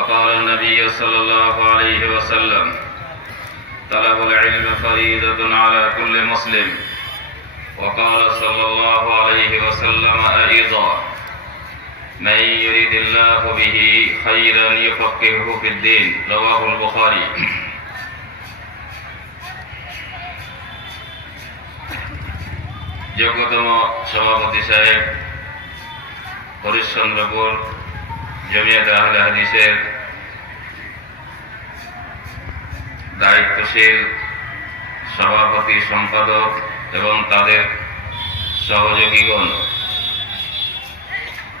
وقال النبي صلى الله عليه وسلم طلب العلم فريضة على كل مسلم وقال صلى الله عليه وسلم أيضا من يريد الله به خيرا يفقهه في الدين رواه البخاري যোগ্যতম সভাপতি সাহেব হরিশ্চন্দ্রপুর জমিয়ত আহলে হাদিসের দায়িত্বশীল সভাপতি সম্পাদক এবং তাদের সহযোগীগণ,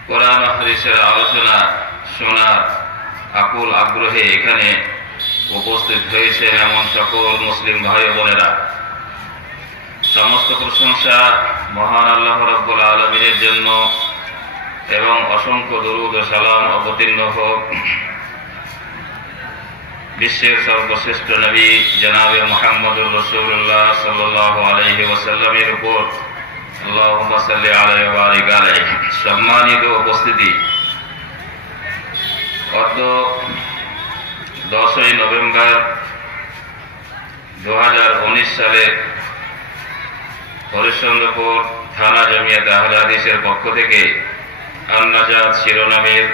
কোরআন হাদিসের আলোচনা শোনার আকুল আগ্রহে এখানে উপস্থিত হয়েছেন এমন সকল মুসলিম ভাই বোনেরা, সমস্ত প্রশংসা মহান আল্লাহ রাব্বুল আলামিনের জন্য এবং অসংখ্য দরুদ ও সালাম অবতীর্ণ হোক বিশ্বের সর্বশ্রেষ্ঠ নবী জনাবে মুহাম্মদুর রাসূলুল্লাহ সাল্লাল্লাহু আলাইহি ওয়াসাল্লামের উপর। আল্লাহুম্মা সাল্লি আলাইহি ওয়া বারিক আলাইহি। সম্মানিত উপস্থিতি, গত 10ই নভেম্বর 2019 সালে হরিশ্চন্দ্রপুর থানা জমিয়ত আহলে হাদিসের পক্ষ থেকে আন-নাজাত শিরোনামের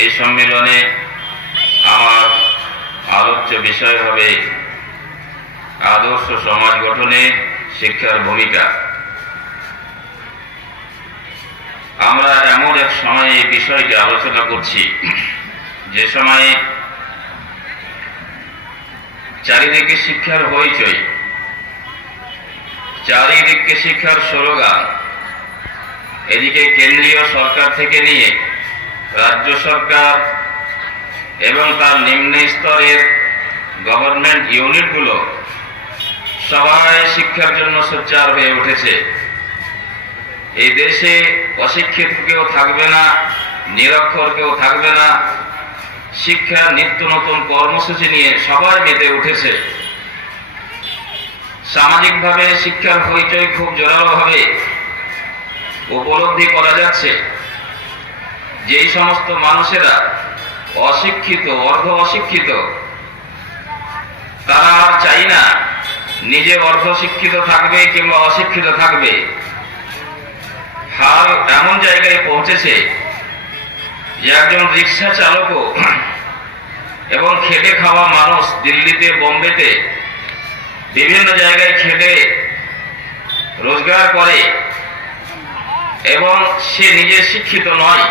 এই সম্মেলনে আমার আলোচ্য বিষয় হবে আদর্শ সমাজ গঠনে শিক্ষার ভূমিকা। আমরা এমন এক সময়ে এই বিষয়টি আলোচনা করছি যে সময়ে চারিদিকে শিক্ষার হইচই, চারিদিকে শিক্ষার স্লোগান, এদিকে কেন্দ্রীয় সরকার থেকে নিয়ে রাজ্য সরকার এবং তার নিম্ন স্তরের গভর্নমেন্ট ইউনিটগুলো সবাই শিক্ষার জন্য সোচ্চার হয়ে উঠেছে। এই দেশে অশিক্ষিত কেউ থাকবে না, নিরক্ষর কেউ থাকবে না। শিক্ষার নিত্য নতুন কর্মসূচি নিয়ে সবাই মেতে উঠেছে। সামাজিকভাবে শিক্ষার হইচই খুব জোরালোভাবে উপলব্ধি করা যাচ্ছে। যেই সমস্ত মানুষেরা অশিক্ষিত, অর্ধ অশিক্ষিত, তারা আর চাই না নিজে অর্ধ শিক্ষিত থাকবে কিংবা অশিক্ষিত থাকবে। হাল এমন জায়গায় পৌঁছেছে যে একজন রিক্সা চালকও এবং খেটে খাওয়া মানুষ দিল্লিতে, বোম্বেতে বিভিন্ন জায়গায় খেটে রোজগার করে এবং সে নিজে শিক্ষিত নয়,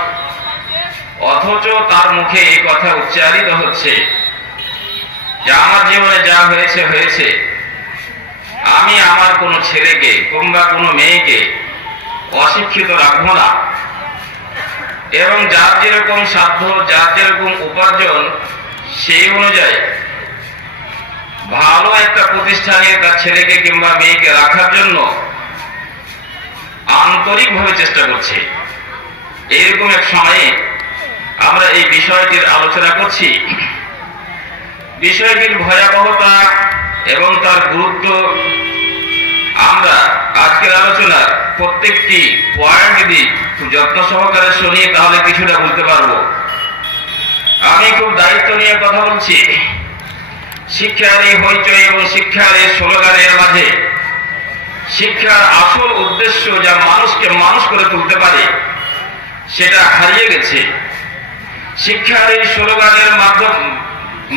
অথচ তার মুখে এই কথা উচ্চারিত হচ্ছে যে আমার জীবনে যা হয়েছে হয়েছে, আমি আমার কোনো ছেলেকে কিংবা কোনো মেয়েকে অশিক্ষিত রাখবো না। এবং যার যেরকম সাধ্য, যার যেরকম উপার্জন, সেই অনুযায়ী ভালো একটা প্রতিষ্ঠানে তার ছেলেকে কিংবা মেয়েকে রাখার জন্য আন্তরিকভাবে চেষ্টা করছে। এইরকম এক সময়ে আমরা এই বিষয়টির আলোচনা করছি। বিষয়টির ভয়াবহতা এবং তার গুরুত্ব আমরা আজকের আলোচনার প্রত্যেকটি পয়েন্ট যদি যত্ন সহকারে শুনি তাহলে কিছুটা বুঝতে পারবো। আমি খুব দায়িত্ব নিয়ে কথা বলছি। শিক্ষার এই হইচই এবং শিক্ষার এই স্লোগানের মাঝে শিক্ষার আসল উদ্দেশ্য, যা মানুষকে মানুষ করে তুলতে পারে, সেটা হারিয়ে গেছে। শিক্ষার এই স্লোগানের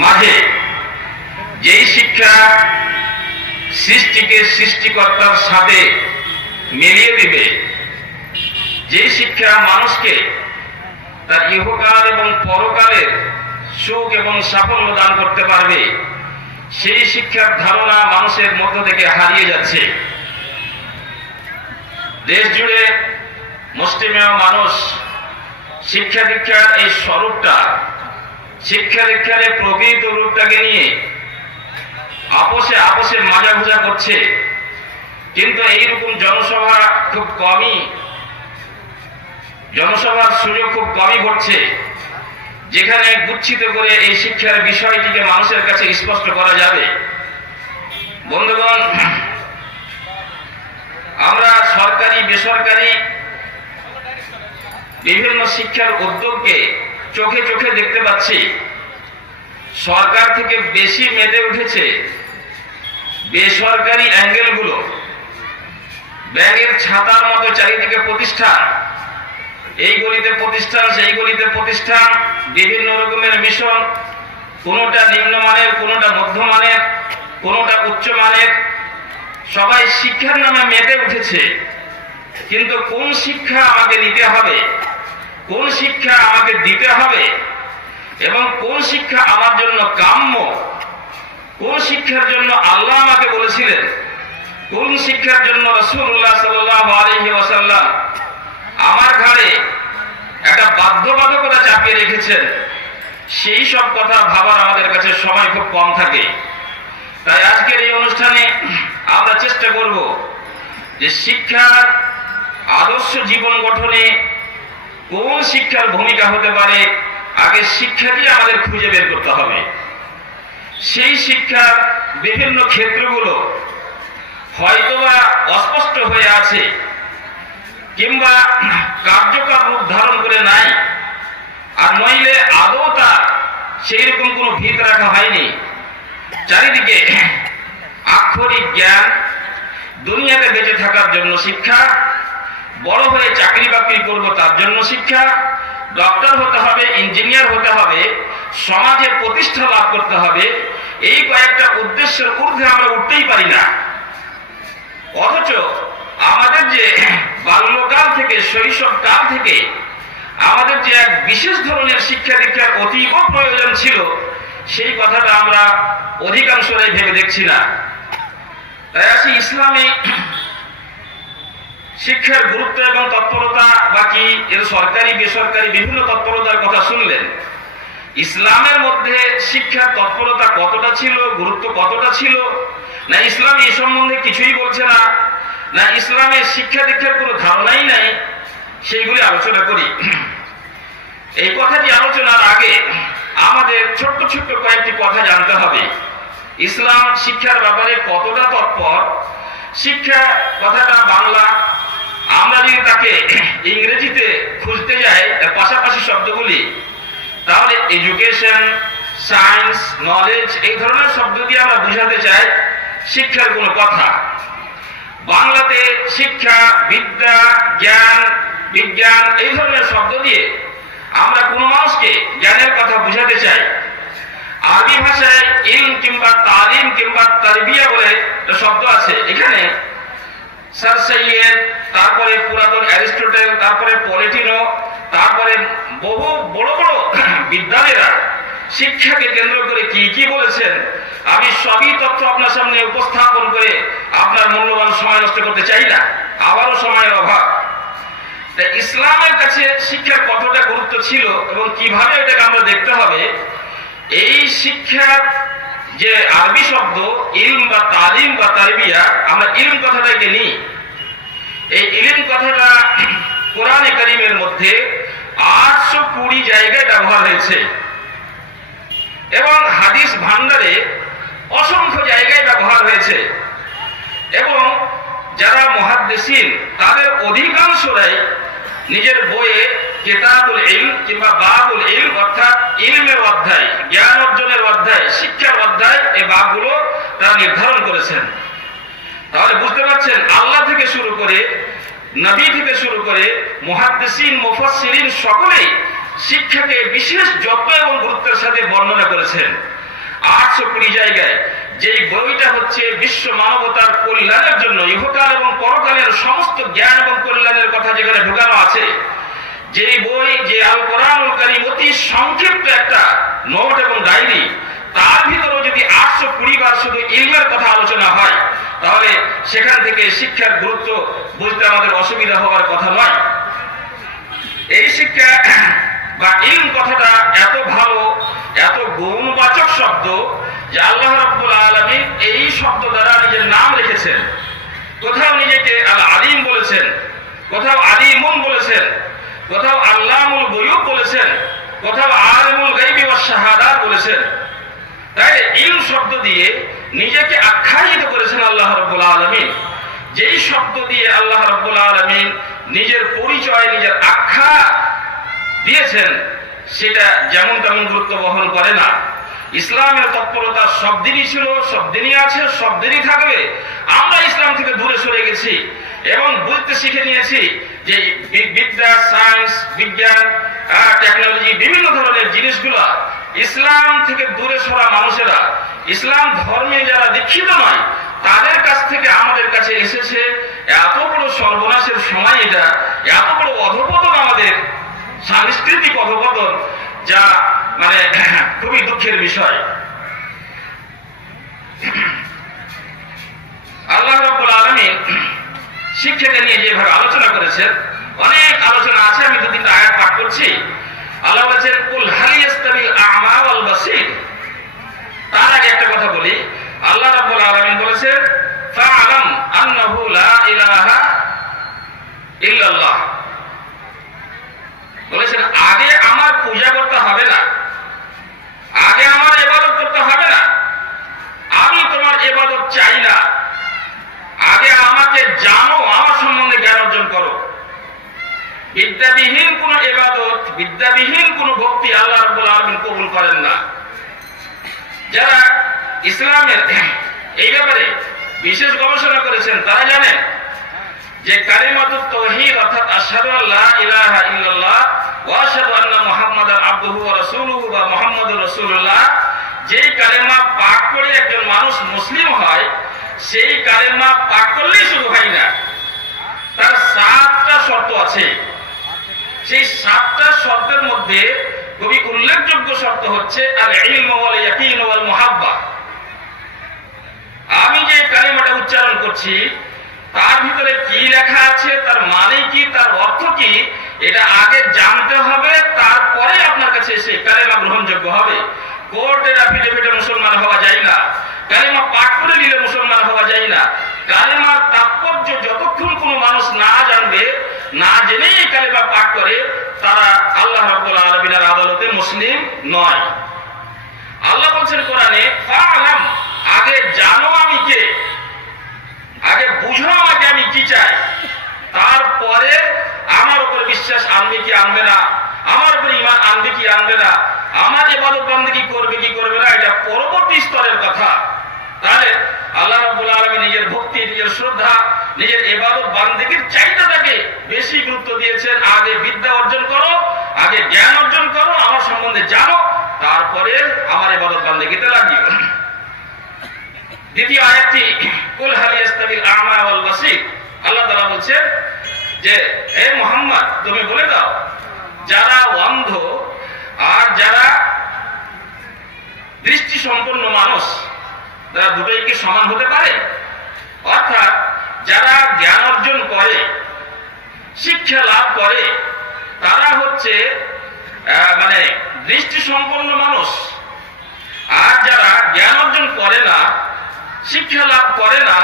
মাঝে যেই শিক্ষা সৃষ্টিকে সৃষ্টিকর্তার সাথে মিলিয়ে দিবে, যেই শিক্ষা মানুষকে তার ইহকাল এবং পরকালের সুখ এবং সাফল্য দান করতে পারবে, সেই শিক্ষার ধারণা মানুষের মধ্য থেকে হারিয়ে যাচ্ছে। দেশ জুড়ে মুসলিমের মানুষ শিক্ষা দীক্ষার এই স্বরূপটা, শিক্ষা দীক্ষার এই প্রকৃত রূপটাকে নিয়ে আপোষে আপোষে মাজা ভুজা করছে। কিন্তু এইরকম জনসভা খুব কমই, জনসভার সুযোগ খুব কমই ঘটছে যেখানে গুচ্ছিত করে এই শিক্ষার বিষয়টিকে মানুষের কাছে স্পষ্ট করা যাবে। বন্ধুগণ, আমরা সরকারি বেসরকারি বিভিন্ন শিক্ষার উদ্যোগকে চোখে চোখে দেখতে পাচ্ছি সরকার থেকে বেশি মেতে উঠেছে বেসরকারি অ্যাঙ্গেলগুলো। ব্যাঙের ছাতার মতো চারিদিকে প্রতিষ্ঠান, এই গলিতে প্রতিষ্ঠান, সেই গলিতে প্রতিষ্ঠান, বিভিন্ন রকমের মিশন, কোনোটা নিম্নমানের, কোনোটা মধ্যমানের, কোনোটা উচ্চমানের। সবাই শিক্ষার নামে মেতে উঠেছে, কিন্তু কোন শিক্ষা আমাকে নিতে হবে, কোন শিক্ষা আমাকে দিতে হবে, এবং কোন শিক্ষা আমার জন্য কাম্য, কোন শিক্ষার জন্য আল্লাহ আমাকে বলেছিলেন, কোন শিক্ষার জন্য রাসূলুল্লাহ সাল্লাল্লাহু আলাইহি ওয়াসাল্লাম আমার ঘাড়ে একটা বাধ্যবাধকতা চাপিয়ে রেখেছেন, সেই সব কথা ভাবার আমাদের কাছে সময় খুব কম থাকে। তাই আজকের এই অনুষ্ঠানে আমরা চেষ্টা করব যে শিক্ষার আদর্শ জীবন গঠনে কোন শিক্ষার ভূমিকা হতে পারে, আগে শিক্ষাটি আমাদের খুঁজে বের করতে হবে। সেই শিক্ষার বিভিন্ন ক্ষেত্রগুলো হয়তোবা অস্পষ্ট হয়ে আছে, কিংবা কার্যকর রূপ ধারণ করে নাই, আর নইলে আদৌ তার সেই রকম কোনো ভিত রাখা হয়নি। চারিদিকে আক্ষরিক জ্ঞান, দুনিয়াতে বেঁচে থাকার জন্য শিক্ষা, বড় হয়ে চাকরি বাকরি করব তার জন্য শিক্ষা, ডক্টর হতে হবে, ইঞ্জিনিয়ার হতে হবে, সমাজে প্রতিষ্ঠা লাভ করতে হবে, এই কয়েকটা উদ্দেশ্যের ঊর্ধ্বে আমরা উঠতেই পারি না। অথচ আমাদের যে বাল্যকাল থেকে, শৈশবকাল থেকে আমাদের যে এক বিশেষ ধরনের শিক্ষা দীক্ষার অতীব প্রয়োজন ছিল, সেই কথাটা আমরা অধিকাংশরাই ভেবে দেখছি না। তাই আসি ইসলামে শিক্ষার গুরুত্ব এবং তৎপরতা, বাকি এর সরকারি বেসরকারি বিভিন্ন তৎপরতার কথা শুনলেন। ইসলামের মধ্যে শিক্ষার তৎপরতা কতটা ছিল, গুরুত্ব কতটা ছিল, না ইসলাম এই সম্বন্ধে কিছুই বলছে না, না ইসলামের শিক্ষা দীক্ষার কোনো ধারণাই নাই, সেইগুলি আলোচনা করি। এই কথাটি আলোচনার আগে আমাদের ছোট্ট ছোট্ট কয়েকটি কথা জানতে হবে। ইসলাম শিক্ষার ব্যাপারে কতটা তৎপর। শিক্ষা কথাটা বাংলা, আমরা যদি তাকে ইংরেজিতে খুঁজতে যাই তার পাশাপাশি শব্দগুলি, তাহলে এডুকেশন, সায়েন্স, নলেজ এই ধরনের শব্দ দিয়ে আমরা বুঝাতে চাই শিক্ষার কোনো কথা। বাংলাতে শিক্ষা, বিদ্যা, জ্ঞান, বিজ্ঞান এই ধরনের শব্দ দিয়ে আমরা কোনো মানুষকে জ্ঞানের কথা বুঝাতে চাই। আরবি ভাষায় ইলম কিংবা তালিম কিংবা তারবিয়া বলে একটা শব্দ আছে। এখানে স্যার সৈয়দ, তারপরে পুরাতন অ্যারিস্টটল, তারপরে পলিটিনো, তারপরে বহু বড় বড় বিদ্যালয়েরা শিক্ষাকে কেন্দ্র করে কি কি বলেছেন, আমি সবই তথ্য আপনার সামনে উপস্থাপন করে আপনার মূল্যবান সময় নষ্ট করতে চাই না, আবারও সময়ের অভাব। তাই ইসলামের কাছে শিক্ষার কতটা গুরুত্ব ছিল এবং কিভাবে এটাকে আমরা দেখতে হবে। এই শিক্ষার যে আরবি শব্দ ইলম বা তালিম বা তারবিয়া, আমরা ইলম কথাটাকে নিই। এই ইলম কথাটা কোরআনে কারীমের মধ্যে 820 জায়গায় ব্যবহার হয়েছে এবং হাদিস ভান্ডারে অসংখ্য জায়গায় ব্যবহার হয়েছে। এবং যারা মুহাদ্দিসিন তাদের অধিকাংশরাই নিজের বইয়ে কিতাবুল ইলম কিংবা বাবুল ইলম অর্থাৎ ইলমের অধ্যায়, জ্ঞান অর্জনের অধ্যায়, শিক্ষার অধ্যায়, এই বাবগুলো তারা নির্ধারণ করেছেন। তাহলে বুঝতে পারছেন, আল্লাহ থেকে শুরু করে, নবী থেকে শুরু করে মুহাদ্দিসিন, মুফাসসিরিন সকলেই শিক্ষাকে বিশেষ যত্ন এবং গুরুত্বের সাথে বর্ণনা করেছেন 820 জায়গায়। যেই বইটা হচ্ছে বিশ্ব মানবতার কল্যাণের জন্য, ইহকাল এবং পরকালের সমস্ত জ্ঞান এবং কল্যাণের কথা যেখানে ঢোকানো আছে, যেই বই, যে আল কোরআনুল কারীম অতি সংক্ষিপ্ত একটা নোট এবং ডায়েরি, তার ভিতরেও যদি 820 বার শুধু ইলমের কথা আলোচনা হয়, তাহলে সেখান থেকে শিক্ষার গুরুত্ব বুঝতে আমাদের অসুবিধা হওয়ার কথা নয়। এই শিক্ষা বা ইলম কথাটা এত ভালো, এত গুণবাচক শব্দ যে আল্লাহ রাব্বুল আলামিন এই শব্দ দ্বারা নিজের নাম রেখেছেন। কোথাও নিজেকে আল আলিম বলেছেন, কোথাও আলিমুন বলেছেন, কোথাও আল্লামুল গুয়ুব বলেছেন, কোথাও আলিমুল গায়বি ওয়াস শাহাদাত বলেছেন। তাই ইলম শব্দ দিয়ে নিজেকে আখ্যায়িত করেছেন আল্লাহ রাব্বুল আলামিন। যেই শব্দ দিয়ে আল্লাহ রাব্বুল আলামিন নিজের পরিচয়, নিজের আখ্যা দিয়েছেন, সেটা যেমন তেমন গুরুত্ব বহন করে না। ইসলামের তৎপরতা সব দিনই ছিল, সব দিনই আছে, সব দিনই থাকবে। আমরা ইসলাম থেকে দূরে সরে গেছি এবং বুঝতে শিখে নিয়েছি যে বিদ্যা, সায়েন্স, বিজ্ঞান, টেকনোলজি, বিভিন্ন ধরনের জিনিসগুলো ইসলাম থেকে দূরে সরা মানুষেরা, ইসলাম ধর্মে যারা দীক্ষিত নয়, তাদের কাছ থেকে আমাদের কাছে এসেছে। এত বড় সর্বনাশের সময় এটা, এত বড় অধঃপতন, আমাদের সাংস্কৃতিক অধঃপতন, যা মানে খুবই দুঃখের বিষয়। আল্লাহ রাব্বুল আলামিন শিক্ষাকে নিয়ে যেভাবে আলোচনা করেছেন, অনেক আলোচনা আছে, আমি দু তিনটা আয়াত পাঠ করছি। আল্লাহ বলেছেন, কুল হাল ইয়াস্তাবিল আ'মা ওয়াল বাসীর। তার আগে একটা কথা বলি, আল্লাহ রাব্বুল আলামিন বলেছেন, ফা'লাম আন্নাহু লা ইলাহা ইল্লাল্লাহ। বলেছেন আগে আমার পূজা করতে হবে না, আগে আমার ইবাদত করতে হবে না, আমি তোমার ইবাদত চাই না, আগে আমাকে জানো, আমার সম্বন্ধে জ্ঞান অর্জন করো। বিদ্যাবিহীন কোন ইবাদত, বিদ্যাবিহীন কোন ভক্তি আল্লাহ রাব্বুল আলামিন কবুল করেন না। যারা ইসলামের এই ব্যাপারে বিশেষ গবেষণা করেছেন তারা জানেন যে কালিমাতুত তাওহীদ অর্থাৎ আশহাদু আল্লা ইলাহা ইল্লাল্লাহ ওয়া আশহাদু আন্না মুহাম্মাদান আবদুহু ওয়া রাসূলুহু বা মুহাম্মাদুর রাসূলুল্লাহ, যেই কালেমা পাঠ করে একজন মানুষ মুসলিম হয়, সেই কালেমা পাঠ করলেই শুধু হয় না, তার 7টা শর্ত আছে। সেই 7টা শর্তের মধ্যে খুবই উল্লেখযোগ্য শর্ত হচ্ছে আল ইলমু ওয়াল ইয়াকিন ওয়াল মুহাব্বা। আমি যে কালিমাটা উচ্চারণ করছি তার ভিতরে কি লেখা আছে, তার মানে কি, তার অর্থ কি, এটা আগে জানতে হবে, তারপরে আপনার কাছে এসে কালেমা গ্রহণযোগ্য হবে। কোর্টের অ্যাফিডেভিটে মুসলমান হওয়া যায় না, কালেমা পাঠ করে নিলে মুসলমান হওয়া যায় না। কালেমার তাৎপর্য যতক্ষণ কোনো মানুষ না জানবে, না জেনেই এই কালেমা পাঠ করে, তারা আল্লাহ রাব্বুল আলামিনের আদালতে মুসলিম নয়। আল্লাহ বলছেন কোরআনে, ফা'লাম, আগে জানো আমি কে, আগে বুঝো আমাকে আমি কি চাই, তারপরে আমার উপর বিশ্বাস আনবে কি আনবে না, আমার উপর ঈমান আনবে কি আনবে না, আমার ইবাদত বন্দেগী করবে কি করবে না, এটা পরবর্তী স্তরের কথা। তাহলে আল্লাহ রাব্বুল আলামিন নিজের ভক্তি, নিজের শ্রদ্ধা, নিজের ইবাদত বন্দেগীর চাইতাটাকে বেশি গুরুত্ব দিয়েছেন। আগে বিদ্যা অর্জন করো, আগে জ্ঞান অর্জন করো, আমার সম্বন্ধে জানো, তারপরে আমার ইবাদত বন্দেগীতে লাগিও। দ্বিতীয় আয়াতটি, কুল হাল ইয়াস্তাবিল আ'মা ওয়াল বাসীর। আল্লাহ তাআলা বলছেন যে হে মুহাম্মদ, তুমি বলে দাও, যারা অন্ধ আর যারা দৃষ্টি সম্পন্ন মানুষ, তারা দুটোই কি সমান হতে পারে? অর্থাৎ যারা জ্ঞান অর্জন করে, শিক্ষা লাভ করে, তারা হচ্ছে মানে দৃষ্টি সম্পন্ন মানুষ। আর যারা জ্ঞান অর্জন করে না, শিক্ষা লাভ করে না,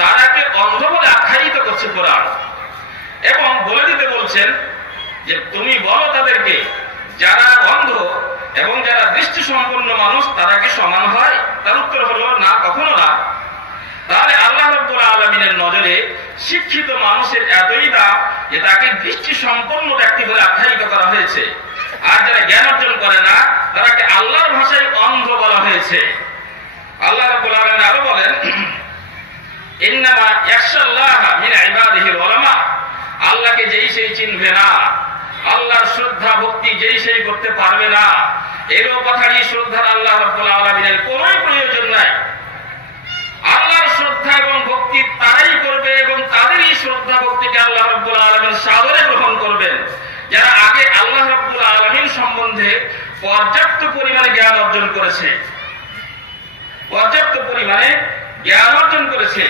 তারাকে অন্ধ বলে আখ্যায়িত করছে কোরআন। এবং বলে দিতে বলছেন যে তুমি বলো তাদেরকে, যারা অন্ধ এবং যারা দৃষ্টি সম্পন্ন মানুষ তারা কি সমান হয়? তার উত্তর হলো না, কখনো না। তাহলে আল্লাহ রাব্বুল আলামিনের নজরে শিক্ষিত মানুষের এতই দাম যে তাকে দৃষ্টি সম্পন্ন ব্যক্তি বলে আখ্যায়িত করা হয়েছে। আর যারা জ্ঞান অর্জন করে না, তারাকে আল্লাহর ভাষায় অন্ধ বলা হয়েছে। আল্লাহ রাব্বুল আলামিন আরো বলেন, ইন্নামা ইয়াখশাল্লাহা মিন ইবাদিহিল উলামা। আল্লাহকে যেই সেই চিনবে না, আল্লাহর শ্রদ্ধা ভক্তি যেই সেই করতে পারবে না, এরও কথারই শ্রদ্ধার আল্লাহ রাব্বুল আলামিনের কোনো প্রয়োজন নাই। আল্লাহর শ্রদ্ধা এবং ভক্তি তারাই করবে এবং তাদেরই শ্রদ্ধা ভক্তিকে আল্লাহ রাব্বুল আলামিন সাদরে গ্রহণ করবেন, যারা আগে আল্লাহ রাব্বুল আলামিন সম্বন্ধে পর্যাপ্ত পরিমাণে জ্ঞান অর্জন করেছে, পর্যাপ্ত পরিমাণে জ্ঞান অর্জন করেছে।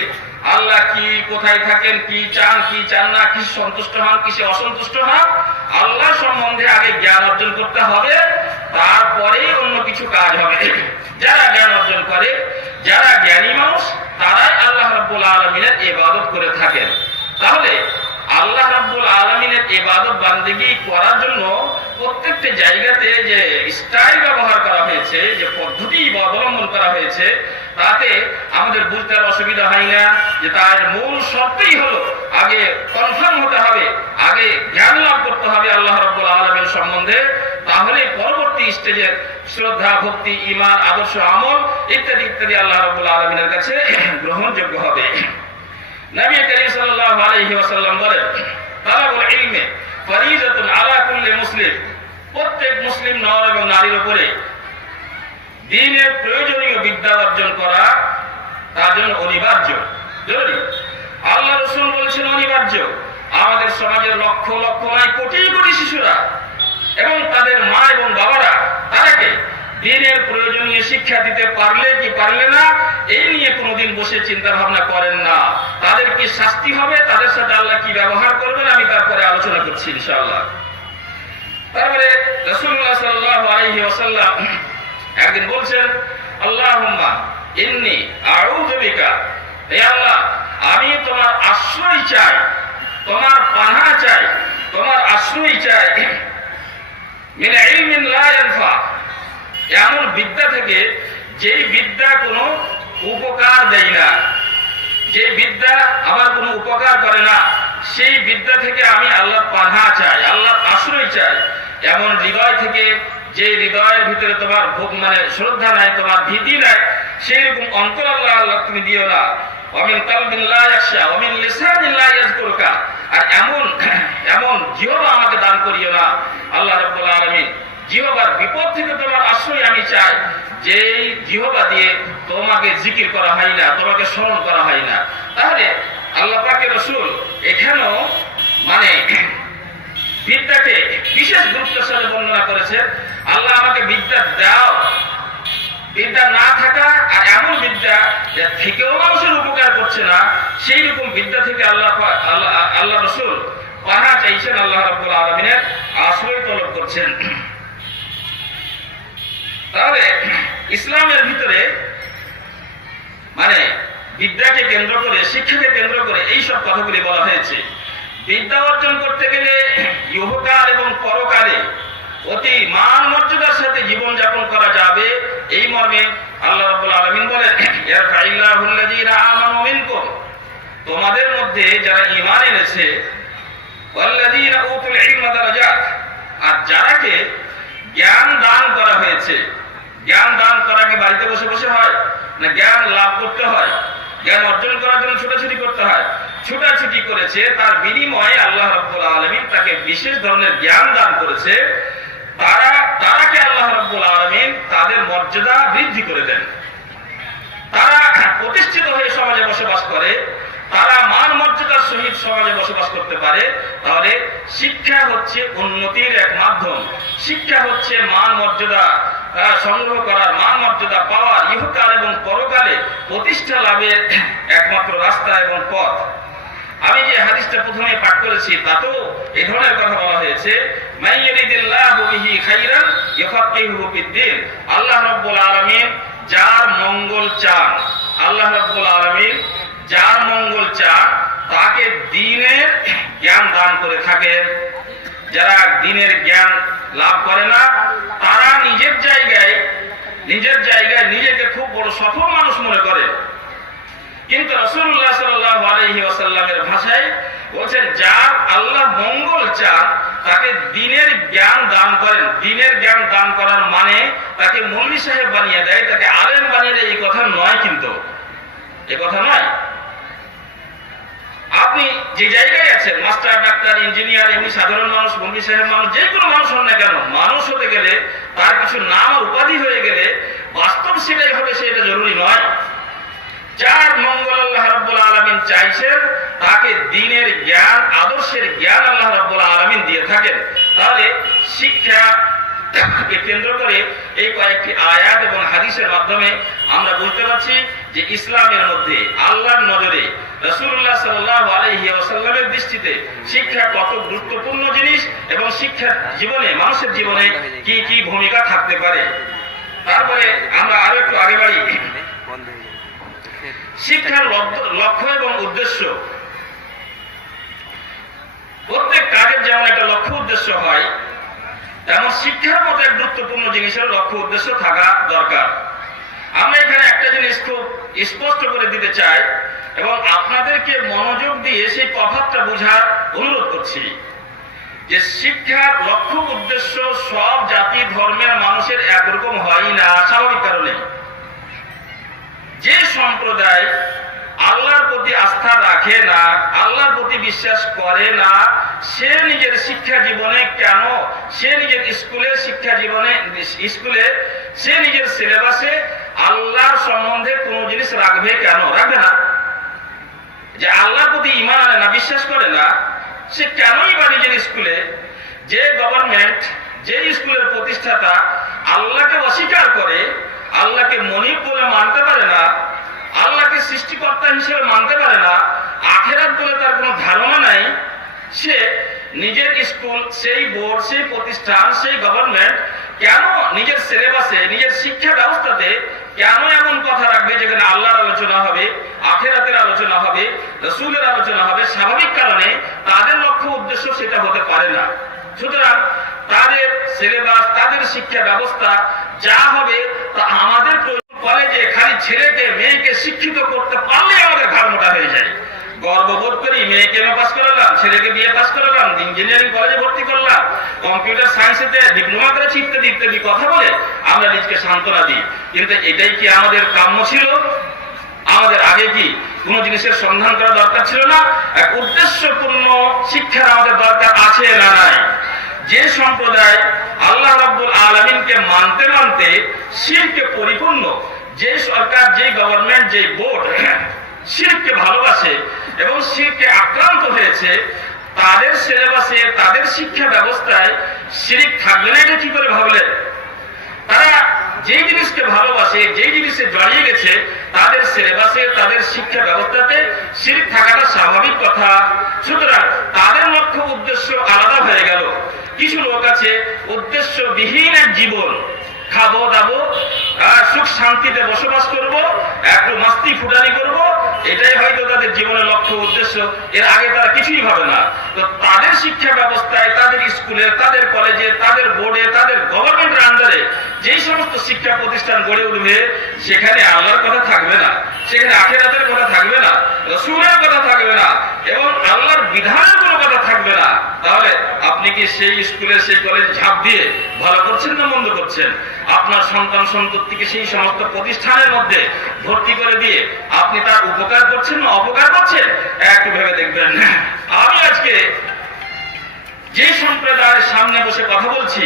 আল্লাহ কি, কোথায় থাকেন, কি চান, কি চান না, কি সন্তুষ্ট হন, কিসে অসন্তুষ্ট হন, আল্লাহ সম্বন্ধে আগে জ্ঞান অর্জন করতে হবে, তারপরেই অন্য কিছু কাজ হবে। যারা জ্ঞান অর্জন করে, যারা জ্ঞানী মানুষ, তারাই আল্লাহ রাব্বুল আলামিনের ইবাদত করে থাকেন। তাহলে আল্লাহ রাব্বুল আলামিনের ইবাদত বান্দেগী করার জন্য প্রত্যেকটা জায়গাতে যে স্টাইল ব্যবহার করা হয়েছে, যে পদ্ধতি অবলম্বন করা হয়েছে, তাতে আমাদের বুঝতে অসুবিধা হয় না যে তার মূল শর্তই হলো আগে কনফার্ম হতে হবে, আগে জ্ঞান লাভ করতে হবে আল্লাহ রাব্বুল আলামিন সম্বন্ধে, তাহলে পরবর্তী স্টেজের শ্রদ্ধা, ভক্তি, ঈমান, আদর্শ, আমল ইত্যাদি ইত্যাদি আল্লাহ রাব্বুল আলামিনের কাছে গ্রহণযোগ্য হবে। নবী করিম সাল্লাল্লাহু আলাইহি ওয়াসাল্লাম বলেন, তালাবুল ইলমি ফরিজাতুন আলা কুল্লি মুসলিম, প্রত্যেক মুসলিম নর এবং নারীর উপরে দ্বীনের প্রয়োজনীয় বিদ্যা অর্জন করা তার জন্য অনিবার্য, জরুরি। আল্লাহ রাসূল বলছেন অনিবার্য। আমাদের সমাজের লক্ষ লক্ষ নয় কোটি কোটি শিশুরা এবং তাদের মা এবং বাবারা তারাকে দ্বীনের প্রয়োজনীয় শিক্ষা দিতে পারলে কি পারলে না এই নিয়ে কোনোদিন বসে চিন্তা ভাবনা করেন না। তাদের কি শাস্তি হবে, তাদের সাথে আল্লাহ কি ব্যবহার করবেন, আমি তারপরে আলোচনা করছি ইনশাআল্লাহ। তারপরে রাসূলুল্লাহ সাল্লাল্লাহু আলাইহি ওয়াসাল্লাম একদিন বলছেন, আল্লাহুম্মা ইন্নী আউযু বিকা, হে আল্লাহ আমি তোমার আশ্রয় চাই, তোমার পানাহ চাই, তোমার আশ্রয় চাই মিন ইলমিন লা ইয়ানফা, এমন বিদ্যা থেকে যেই বিদ্যা কোনো উপকার দেয় না, যে বিদ্যা আমার কোনো উপকার করে না, সেই বিদ্যা থেকে আমি আল্লাহর পানাহ চাই, আল্লাহর আশ্রয় চাই। এমন হৃদয় থেকে যে হৃদয়ের ভিতরে তোমার শ্রদ্ধা নাই, তোমার ভীতি নাই, সেই রকম অন্তর আল্লাহ তুমি দিও না। ওয়ামিন কালবিন লা ইয়াখশা ওয়ামিন লিসানিন লা ইয়াযকুরুকা, আর এমন জিহ্বা আমাকে দান করিও না আল্লাহ রাব্বুল আলামিন। জিহ্বার বিপদ থেকে তোমার আশ্রয় আমি চাই, যেই জিহ্বা দিয়ে তোমাকে জিকির করা হয় না, তোমাকে স্মরণ করা হয় না। তাহলে আল্লাহ পাকের রাসূল এখানেও বিদ্যাকে বিশেষ গুরুত্বের সাথে বর্ণনা করেছে। আল্লাহ আমাকে বিদ্যা দাও, বিদ্যা না থাকা আর এমন বিদ্যা যা থেকেও মানুষের উপকার করছে না, সেই রকম বিদ্যা থেকে আল্লাহ রাসূল পানাহ চাইছেন, আল্লাহ রাব্বুল আলামিনের আশ্রয় তলব করছেন। তাহলে ইসলামের ভিতরে বিদ্যাকে কেন্দ্র করে, শিক্ষাকে কেন্দ্র করে এই সব কথাগুলি বলা হয়েছে। বিদ্যা অর্জন করতে গেলে ইহকাল এবং পরকালে অতি মান মর্যাদার সাথে জীবন যাপন করা যাবে, এই মর্মে আল্লাহ রাব্বুল আলামিন বলেন, ইয়ারফাইল্লাহুল্লাযীনা আমানু মিনকুম, তোমাদের মধ্যে যারা ঈমান এনেছে, ওয়াল্লাযীনা উতুল ইলমা দারাজাত, আর যারাকে জ্ঞান দান করা হয়েছে। জ্ঞান দান করা কি বাড়িতে বসে বসে হয় না? জ্ঞান লাভ করতে হয়, জ্ঞান অর্জন করার জন্য ছোটাছুটি করতে হয়। ছোটাছুটি করেছে, তার বিনিময়ে আল্লাহ রাব্বুল আলামিন তাকে বিশেষ ধরনের জ্ঞান দান করেছে। তারাকে আল্লাহ রাব্বুল আলামিন তাদের মর্যাদা বৃদ্ধি করে দেন। তারা প্রতিষ্ঠিত হয়ে সমাজে বসবাস করে, তারা মান মর্যাদার সহিত সমাজে বসবাস করতে পারে। তাহলে শিক্ষা হচ্ছে উন্নতির এক মাধ্যম। শিক্ষা হচ্ছে মান মর্যাদা সংগ্রহ করার, মান মর্যাদা পাওয়ার, ইহকাল এবং পরকালে প্রতিষ্ঠা লাভের একমাত্র রাস্তা এবং পথ। আমি যে হাদিসটা প্রথমে পাঠ করেছি তাতেও এই ধরনের কথা বলা হয়েছে, মাইয়ুরিদিল্লাহু বিহি খাইরান ইউফাক্কিহুহু ফিদ্দীন। আল্লাহ রাব্বুল আলামিন যার মঙ্গল চান, আল্লাহ রাব্বুল আলামিন যার মঙ্গল চান তাকে দ্বীনের জ্ঞান দান করে থাকেন। যারা দ্বীনের জ্ঞান লাভ করে না, তারা নিজের জায়গায় নিজেকে খুব বড় সফল মানুষ মনে করে। কিন্তু রাসূলুল্লাহ সাল্লাল্লাহু আলাইহি ওয়াসাল্লামের ভাষায় বলছেন, যার আল্লাহ মঙ্গল চান তাকে দ্বীনের জ্ঞান দান করেন। দ্বীনের জ্ঞান দান করার মানে তাকে মৌলভী সাহেব বানিয়ে দেয়, তাকে আলেম বানিয়ে দেয়, এই কথা নয়। কিন্তু এই কথা নয়। আপনি যে জায়গায় আছেন, মাস্টার, ডাক্তার, ইঞ্জিনিয়ার, এমনি সাধারণ মানুষ, মৌলভী সাহেব মানুষ, যে কোনো মানুষ হন না কেন, মানুষ হতে গেলে তার কিছু নাম আর উপাধি হয়ে গেলে বাস্তব সেটাই হবে, সেটা জরুরি নয়। যার মঙ্গল আল্লাহ রাব্বুল আলামিন চাইছেন তাকে দ্বীনের জ্ঞান, আদর্শের জ্ঞান আল্লাহ রাব্বুল আলামিন দিয়ে থাকেন। তাহলে শিক্ষাকে কেন্দ্র করে এই কয়েকটি আয়াত এবং হাদিসের মাধ্যমে আমরা বলতে পারছি যে ইসলামের মধ্যে আল্লাহর নজরে, রাসূলুল্লাহ সাল্লাল্লাহু আলাইহি ওয়াসাল্লামের দৃষ্টিতে শিক্ষা কত গুরুত্বপূর্ণ জিনিস এবং শিক্ষার জীবনে, মানুষের জীবনে কি কি ভূমিকা থাকতে পারে। তারপরে আমরা আরো একটু আগে বাড়ি। শিক্ষার লক্ষ্য এবং উদ্দেশ্য, প্রত্যেক কাজের যেমন একটা লক্ষ্য উদ্দেশ্য হয়, তেমন শিক্ষার মতো এক গুরুত্বপূর্ণ জিনিসের লক্ষ্য উদ্দেশ্য থাকা দরকার। আমরা এখানে একটা জিনিস খুব স্পষ্ট করে দিতে চাই এবং আপনাদেরকে মনোযোগ দিয়ে সেই তফাৎটা বোঝার অনুরোধ করছি। যে শিক্ষার লক্ষ্য উদ্দেশ্য সব জাতি ধর্মের মানুষের একরকম হয় না। স্বাভাবিক কারণে যে সম্প্রদায় আল্লাহর প্রতি আস্থা রাখে না, আল্লাহর প্রতি বিশ্বাস করে না, সে নিজের শিক্ষা জীবনে কেন, সে নিজের স্কুলের শিক্ষা জীবনে স্কুলে সে নিজের সিলেবাসে আল্লাহর সম্বন্ধে কোনো জিনিস রাখবে কেন? রাখবে না। যে আল্লাহর প্রতি ঈমান আনে না, বিশ্বাস করে না, সে কেনই বা নিজের স্কুলে, যে গভর্নমেন্ট, যে স্কুলের প্রতিষ্ঠাতা আল্লাহকে অস্বীকার করে, আল্লাহকে মনিব বলে মানতে পারে না, আল্লাহকে সৃষ্টিকর্তা হিসেবে মানতে পারে না, আখিরাত বলে তার কোনো ধারণা নাই, সে নিজের স্কুল, সেই বোর্ড, সেই প্রতিষ্ঠান, সেই গভর্নমেন্ট কেন নিজের সিলেবাসে, নিজের শিক্ষা ব্যবস্থাতে কেন এমন কথা রাখবে যেখানে আল্লাহর আলোচনা হবে, আখিরাতের আলোচনা হবে, রাসূলের আলোচনা হবে? স্বাভাবিক কারণে তাদের লক্ষ্য উদ্দেশ্য সেটা হতে পারে না। সুতরাং তাদের সিলেবাস, তাদের শিক্ষা ব্যবস্থা যা হবে তা আমাদের কলেজে খালি ছেলেকে মেয়েকে শিক্ষিত করতে পারলে আমাদের ঘাড় মোটা হয়ে যায়। গর্ববোধ করি, মেয়েকে এমএ পাস করালাম, ছেলেকে বিএ পাস করালাম, ইঞ্জিনিয়ারিং কলেজে ভর্তি করলাম, কম্পিউটার সায়েন্সেতে ডিপ্লোমা করেছি, ইত্যাদি ইত্যাদি কথা বলে আমরা নিজকে সান্ত্বনা দিই। কিন্তু এটাই কি আমাদের কাম্য ছিল? আমাদের আগে কি কোনো জিনিসের সন্ধান করা দরকার ছিল না? এক উদ্দেশ্যপূর্ণ শিক্ষার আমাদের দরকার আছে না নাই? যে সম্প্রদায় আল্লাহ রাব্বুল আলামিনকে মানতে মানতে শিরকে পরিপূর্ণ, যে সরকার, যে গভর্নমেন্ট, যে বোর্ড শিরকে ভালোবাসে এবং শিরকে আক্রান্ত হয়েছে, তাদের সিলেবাসে, তাদের শিক্ষা ব্যবস্থায় শিরক থাকবে না এটা কি করে ভাবলেন? তারা যেই জিনিসকে ভালোবাসে, যেই জিনিসে জড়িয়ে গেছে, তাদের সিলেবাসে, তাদের শিক্ষা ব্যবস্থাতে শিরক থাকাটা স্বাভাবিক কথা। সুতরাং তাদের লক্ষ্য উদ্দেশ্য আলাদা হয়ে গেল। কিছু লোক আছে উদ্দেশ্যবিহীন এক জীবন, খাবো দাবো, সুখ শান্তিতে বসবাস করব, একটু মাস্তি ফুটানি করব, এটাই হয়তো তাদের জীবনের লক্ষ্য উদ্দেশ্য। এর আগে তারা কিছুই ভাবে না। তো তাদের শিক্ষা ব্যবস্থায়, তাদের স্কুলে, তাদের কলেজে, তাদের বোর্ডে, তাদের গভর্নমেন্টের আন্ডারে যেই সমস্ত শিক্ষা প্রতিষ্ঠান গড়ে উঠবে, সেখানে আল্লাহর কথা থাকবে না, সেখানে আখিরাতের কথা থাকবে না, রাসূলের কথা থাকবে না, এবং আল্লাহর বিধানের কোনো কথা থাকবে না। তাহলে আপনি কি সেই স্কুলে, সেই কলেজে ঝাঁপ দিয়ে ভালো করছেন না মন্দ করছেন? আপনার সন্তান সন্ততিকে সেই সমস্ত প্রতিষ্ঠানের মধ্যে ভর্তি করে দিয়ে আপনি তার উপকার করছেন না অপকার করছেন? একটু ভেবে দেখবেন। আমি আজকে যে সম্প্রদায়ের সামনে বসে কথা বলছি,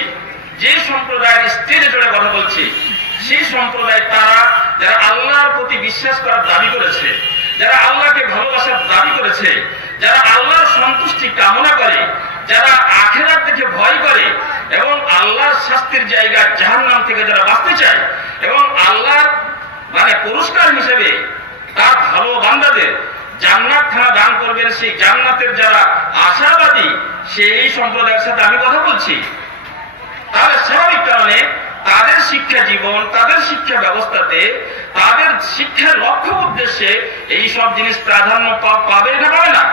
যে সম্প্রদায়ের স্টেজে চড়ে কথা বলছি, সেই সম্প্রদায় তারা যারা আল্লাহর প্রতি বিশ্বাস করার দাবি করেছে, যারা আল্লাহকে ভালোবাসার দাবি করেছে, যারা আল্লাহর সন্তুষ্টি কামনা করে, যারা আখিরাত থেকে ভয় করে এবং আল্লাহর শাস্তির জায়গা জাহান্নাম থেকে যারা বাঁচতে চায় এবং আল্লাহর পুরস্কার হিসেবে তার ভালো বান্দাদের জান্নাত খানা দান করবেন, সেই জান্নাতের যারা আশাবাদী, সেই সম্প্রদায়ের সাথে আমি কথা বলছি। তাহলে স্বাভাবিক কারণে তাদের শিক্ষা জীবন, তাদের শিক্ষা ব্যবস্থাতে, তাদের শিক্ষার লক্ষ্য উদ্দেশ্যে এই সব জিনিস প্রাধান্য পাবে না পাবে না?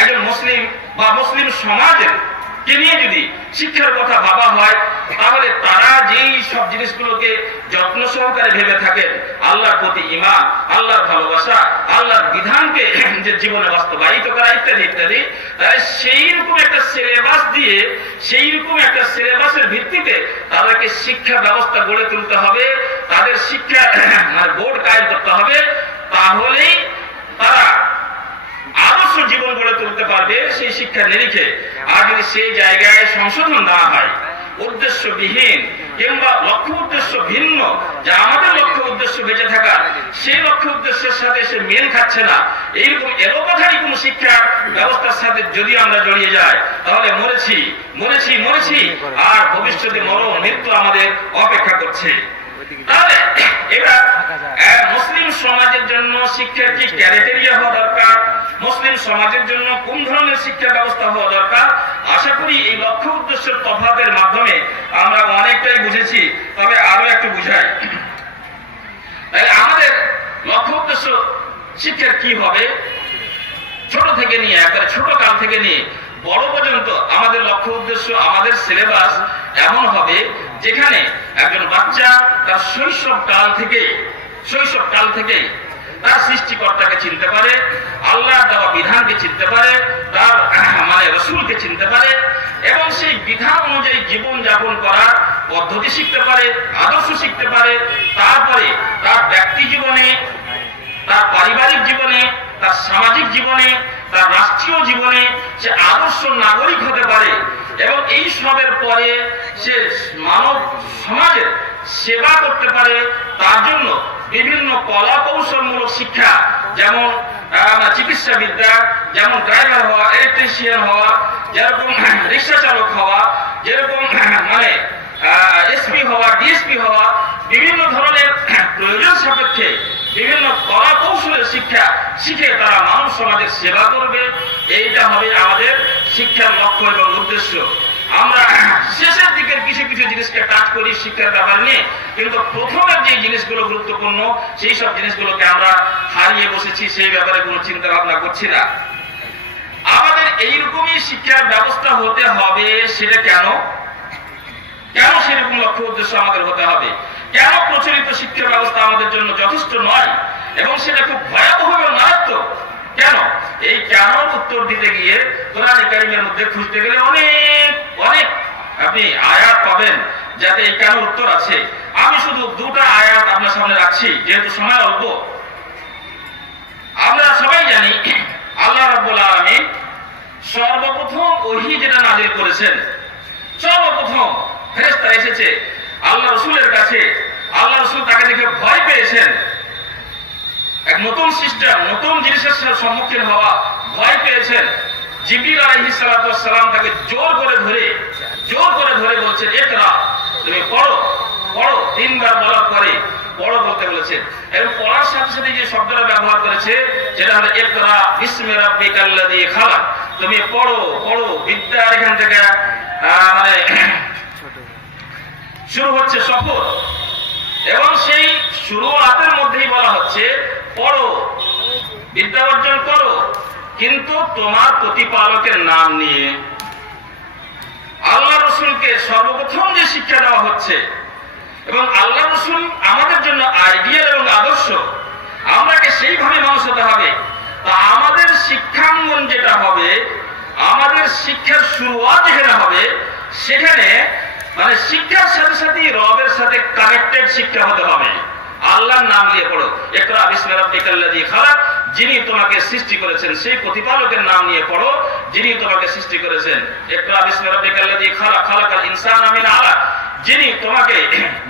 একজন মুসলিম বা মুসলিম সমাজের কে নিয়ে যদি শিক্ষার কথা ভাবা হয়, তাহলে তারা যেই সব জিনিসগুলোকে যত্ন সহকারে ভেবে থাকেন, আল্লাহর প্রতি ঈমান, আল্লাহর ভালোবাসা, আল্লাহর বিধানকে যে জীবনে বাস্তবায়িত করা ইত্যাদি ইত্যাদি, তাহলে সেইরকম একটা সিলেবাস দিয়ে, সেইরকম একটা সিলেবাসের ভিত্তিতে তাদেরকে শিক্ষা ব্যবস্থা গড়ে তুলতে হবে, তাদের শিক্ষা বোর্ড কায়েম করতে হবে। তাহলেই তারা আদর্শ জীবন গড়ে তুলতে পারবে সেই শিক্ষার নিরিখে। আর যদি সেই জায়গায় সংশোধন না হয়, উদ্দেশ্যবিহীন কিংবা লক্ষ্য উদ্দেশ্য ভিন্ন, যা আমাদের লক্ষ্য উদ্দেশ্য বেঁচে থাকা, সেই লক্ষ্য উদ্দেশ্যের সাথে সে মেল খাচ্ছে না, এইরকম এলোপাথারি কোন শিক্ষা ব্যবস্থার সাথে যদি আমরা জড়িয়ে যাই, তাহলে মরেছি মরেছি মরেছি, আর ভবিষ্যতে মরণ, মৃত্যু আমাদের অপেক্ষা করছে। তাহলে এবার মুসলিম সমাজের জন্য শিক্ষার কি ক্যারেটেরিয়া হওয়া দরকার, মুসলিম সমাজের জন্য কোন ধরনের শিক্ষা ব্যবস্থা হওয়া দরকার, আশা করি এই লক্ষ্য উদ্দেশ্যের তফাতের মাধ্যমে আমরা অনেকটাই বুঝেছি। তবে আরো একটু বুঝাই, তাহলে আমাদের লক্ষ্য উদ্দেশ্য শিক্ষার কি হবে, ছোট থেকে নিয়ে, একেবারে ছোট কাল থেকে নিয়ে বড় পর্যন্ত আমাদের লক্ষ্য উদ্দেশ্য, আমাদের সিলেবাস এমন হবে যেখানে একজন বাচ্চা তার শৈশব কাল থেকে তার সৃষ্টিকর্তাকে চিনতে পারে, আল্লাহর দেওয়া বিধানকে চিনতে পারে, তার মানে রসুলকে চিনতে পারে এবং সেই বিধান অনুযায়ী জীবন যাপন করার পদ্ধতি শিখতে পারে, আদর্শ শিখতে পারে। তারপরে তার ব্যক্তি জীবনে, তার পারিবারিক জীবনে, তার সামাজিক জীবনে, তার রাষ্ট্রীয় জীবনে সে আদর্শ নাগরিক হতে পারে এবং এই সবের পরে সে মানব সমাজের সেবা করতে পারে। তার জন্য বিভিন্ন কলা কৌশলমূলক শিক্ষা, যেমন চিকিৎসা বিদ্যা, যেমন ড্রাইভার হওয়া, ইলেকট্রিশিয়ান হওয়া, যেরকম রিক্সা চালক হওয়া, যেরকম মানে এসপি হওয়া, ডিএসপি হওয়া, বিভিন্ন ধরনের প্রয়োজন সাপেক্ষে বিভিন্ন কলা কৌশলের শিক্ষা শিখে তারা মানব সমাজের সেবা করবে। এইটা হবে আমাদের শিক্ষার লক্ষ্য এবং উদ্দেশ্য। আমরা শেষের দিকের কিছু কিছু জিনিসকে টাচ করি শিক্ষার ব্যাপার নিয়ে, কিন্তু প্রথমের যে জিনিসগুলো গুরুত্বপূর্ণ সেই সব জিনিসগুলোকে আমরা হারিয়ে বসেছি, সেই ব্যাপারে কোনো চিন্তা ভাবনা করছি না। আমাদের এইরকমই শিক্ষার ব্যবস্থা হতে হবে, সেটা কেন কেন সেরকম লক্ষ্য উদ্দেশ্য আমাদের হতে হবে? কেন প্রচলিত শিক্ষা ব্যবস্থা আমাদের জন্য যথেষ্ট নয় এবং সেটা খুব ভয়াবহ এবং মারাত্মক? কেন? এই কেন উত্তর দিতে গিয়ে কোরআন কারীমের মধ্যে খুঁজতে গেলে অনেক অনেক আপনি আয়াত পাবেন যাতে এই কেন উত্তর আছে। আমি শুধু দুটা আয়াত আপনার সামনে রাখছি, যেহেতু সময় অল্প। আমরা সবাই জানি আল্লাহ রাব্বুল আলামিন সর্বপ্রথম ওহী যেটা নাযিল করেছেন, সর্বপ্রথম ফেরেশতা এসেছে আল্লাহ রাসূলের কাছে, আল্লাহ রাসূল তাকে দেখে ভয় পেয়েছেন। এক নতুন সিস্টেম, নতুন জিনিসের সম্মুখীন হওয়া, ভয় পেয়েছেন। জিবরিল আলাইহিস সালাতু ওয়াস সালাম তাকে জোর করে ধরে বলছেন, ইকরা, তুমি পড়ো পড়ো। তিনবার বলার পরে পড়ো বলতে বলেছেন এবং পড়ার সাথে সাথে যে শব্দটা ব্যবহার করেছে সেটা হলো ইকরা বিসমি রাব্বিকাল্লাযী খালাক। তুমি পড়ো পড়ো, বিদ্যার এখান থেকে মানে শুরু হচ্ছে সফর এবং সেই শুরুয়াতের মধ্যেই বলা হচ্ছে পড়ো, বিদ্যা অর্জন করো, কিন্তু তোমার প্রতিপালকের নাম নিয়ে। আল্লাহ রসুলকে সর্বপ্রথম যে শিক্ষা দেওয়া হচ্ছে এবং আল্লাহ রসুল আমাদের জন্য আইডিয়াল এবং আদর্শ, আমরাকে সেইভাবে মানুষ হতে হবে। তা আমাদের শিক্ষাঙ্গন যেটা হবে, আমাদের শিক্ষার শুরুয়াত যেখানে হবে, সেখানে মানে শিক্ষার সাথে সাথে রবের সাথে কানেক্টেড শিক্ষা হতে হবে। আল্লাহর নাম নিয়ে পড়ো, ইকরা বিসমি রাব্বিকাল্লাযী খালাক, যিনি তোমাকে সৃষ্টি করেছেন, সেই প্রতিপালকের নাম নিয়ে পড়ো যিনি তোমাকে সৃষ্টি করেছেন। ইকরা বিসমি রাব্বিকাল্লাযী খালাক, খালাকাল ইনসানা মিন আলাক, যিনি তোমাকে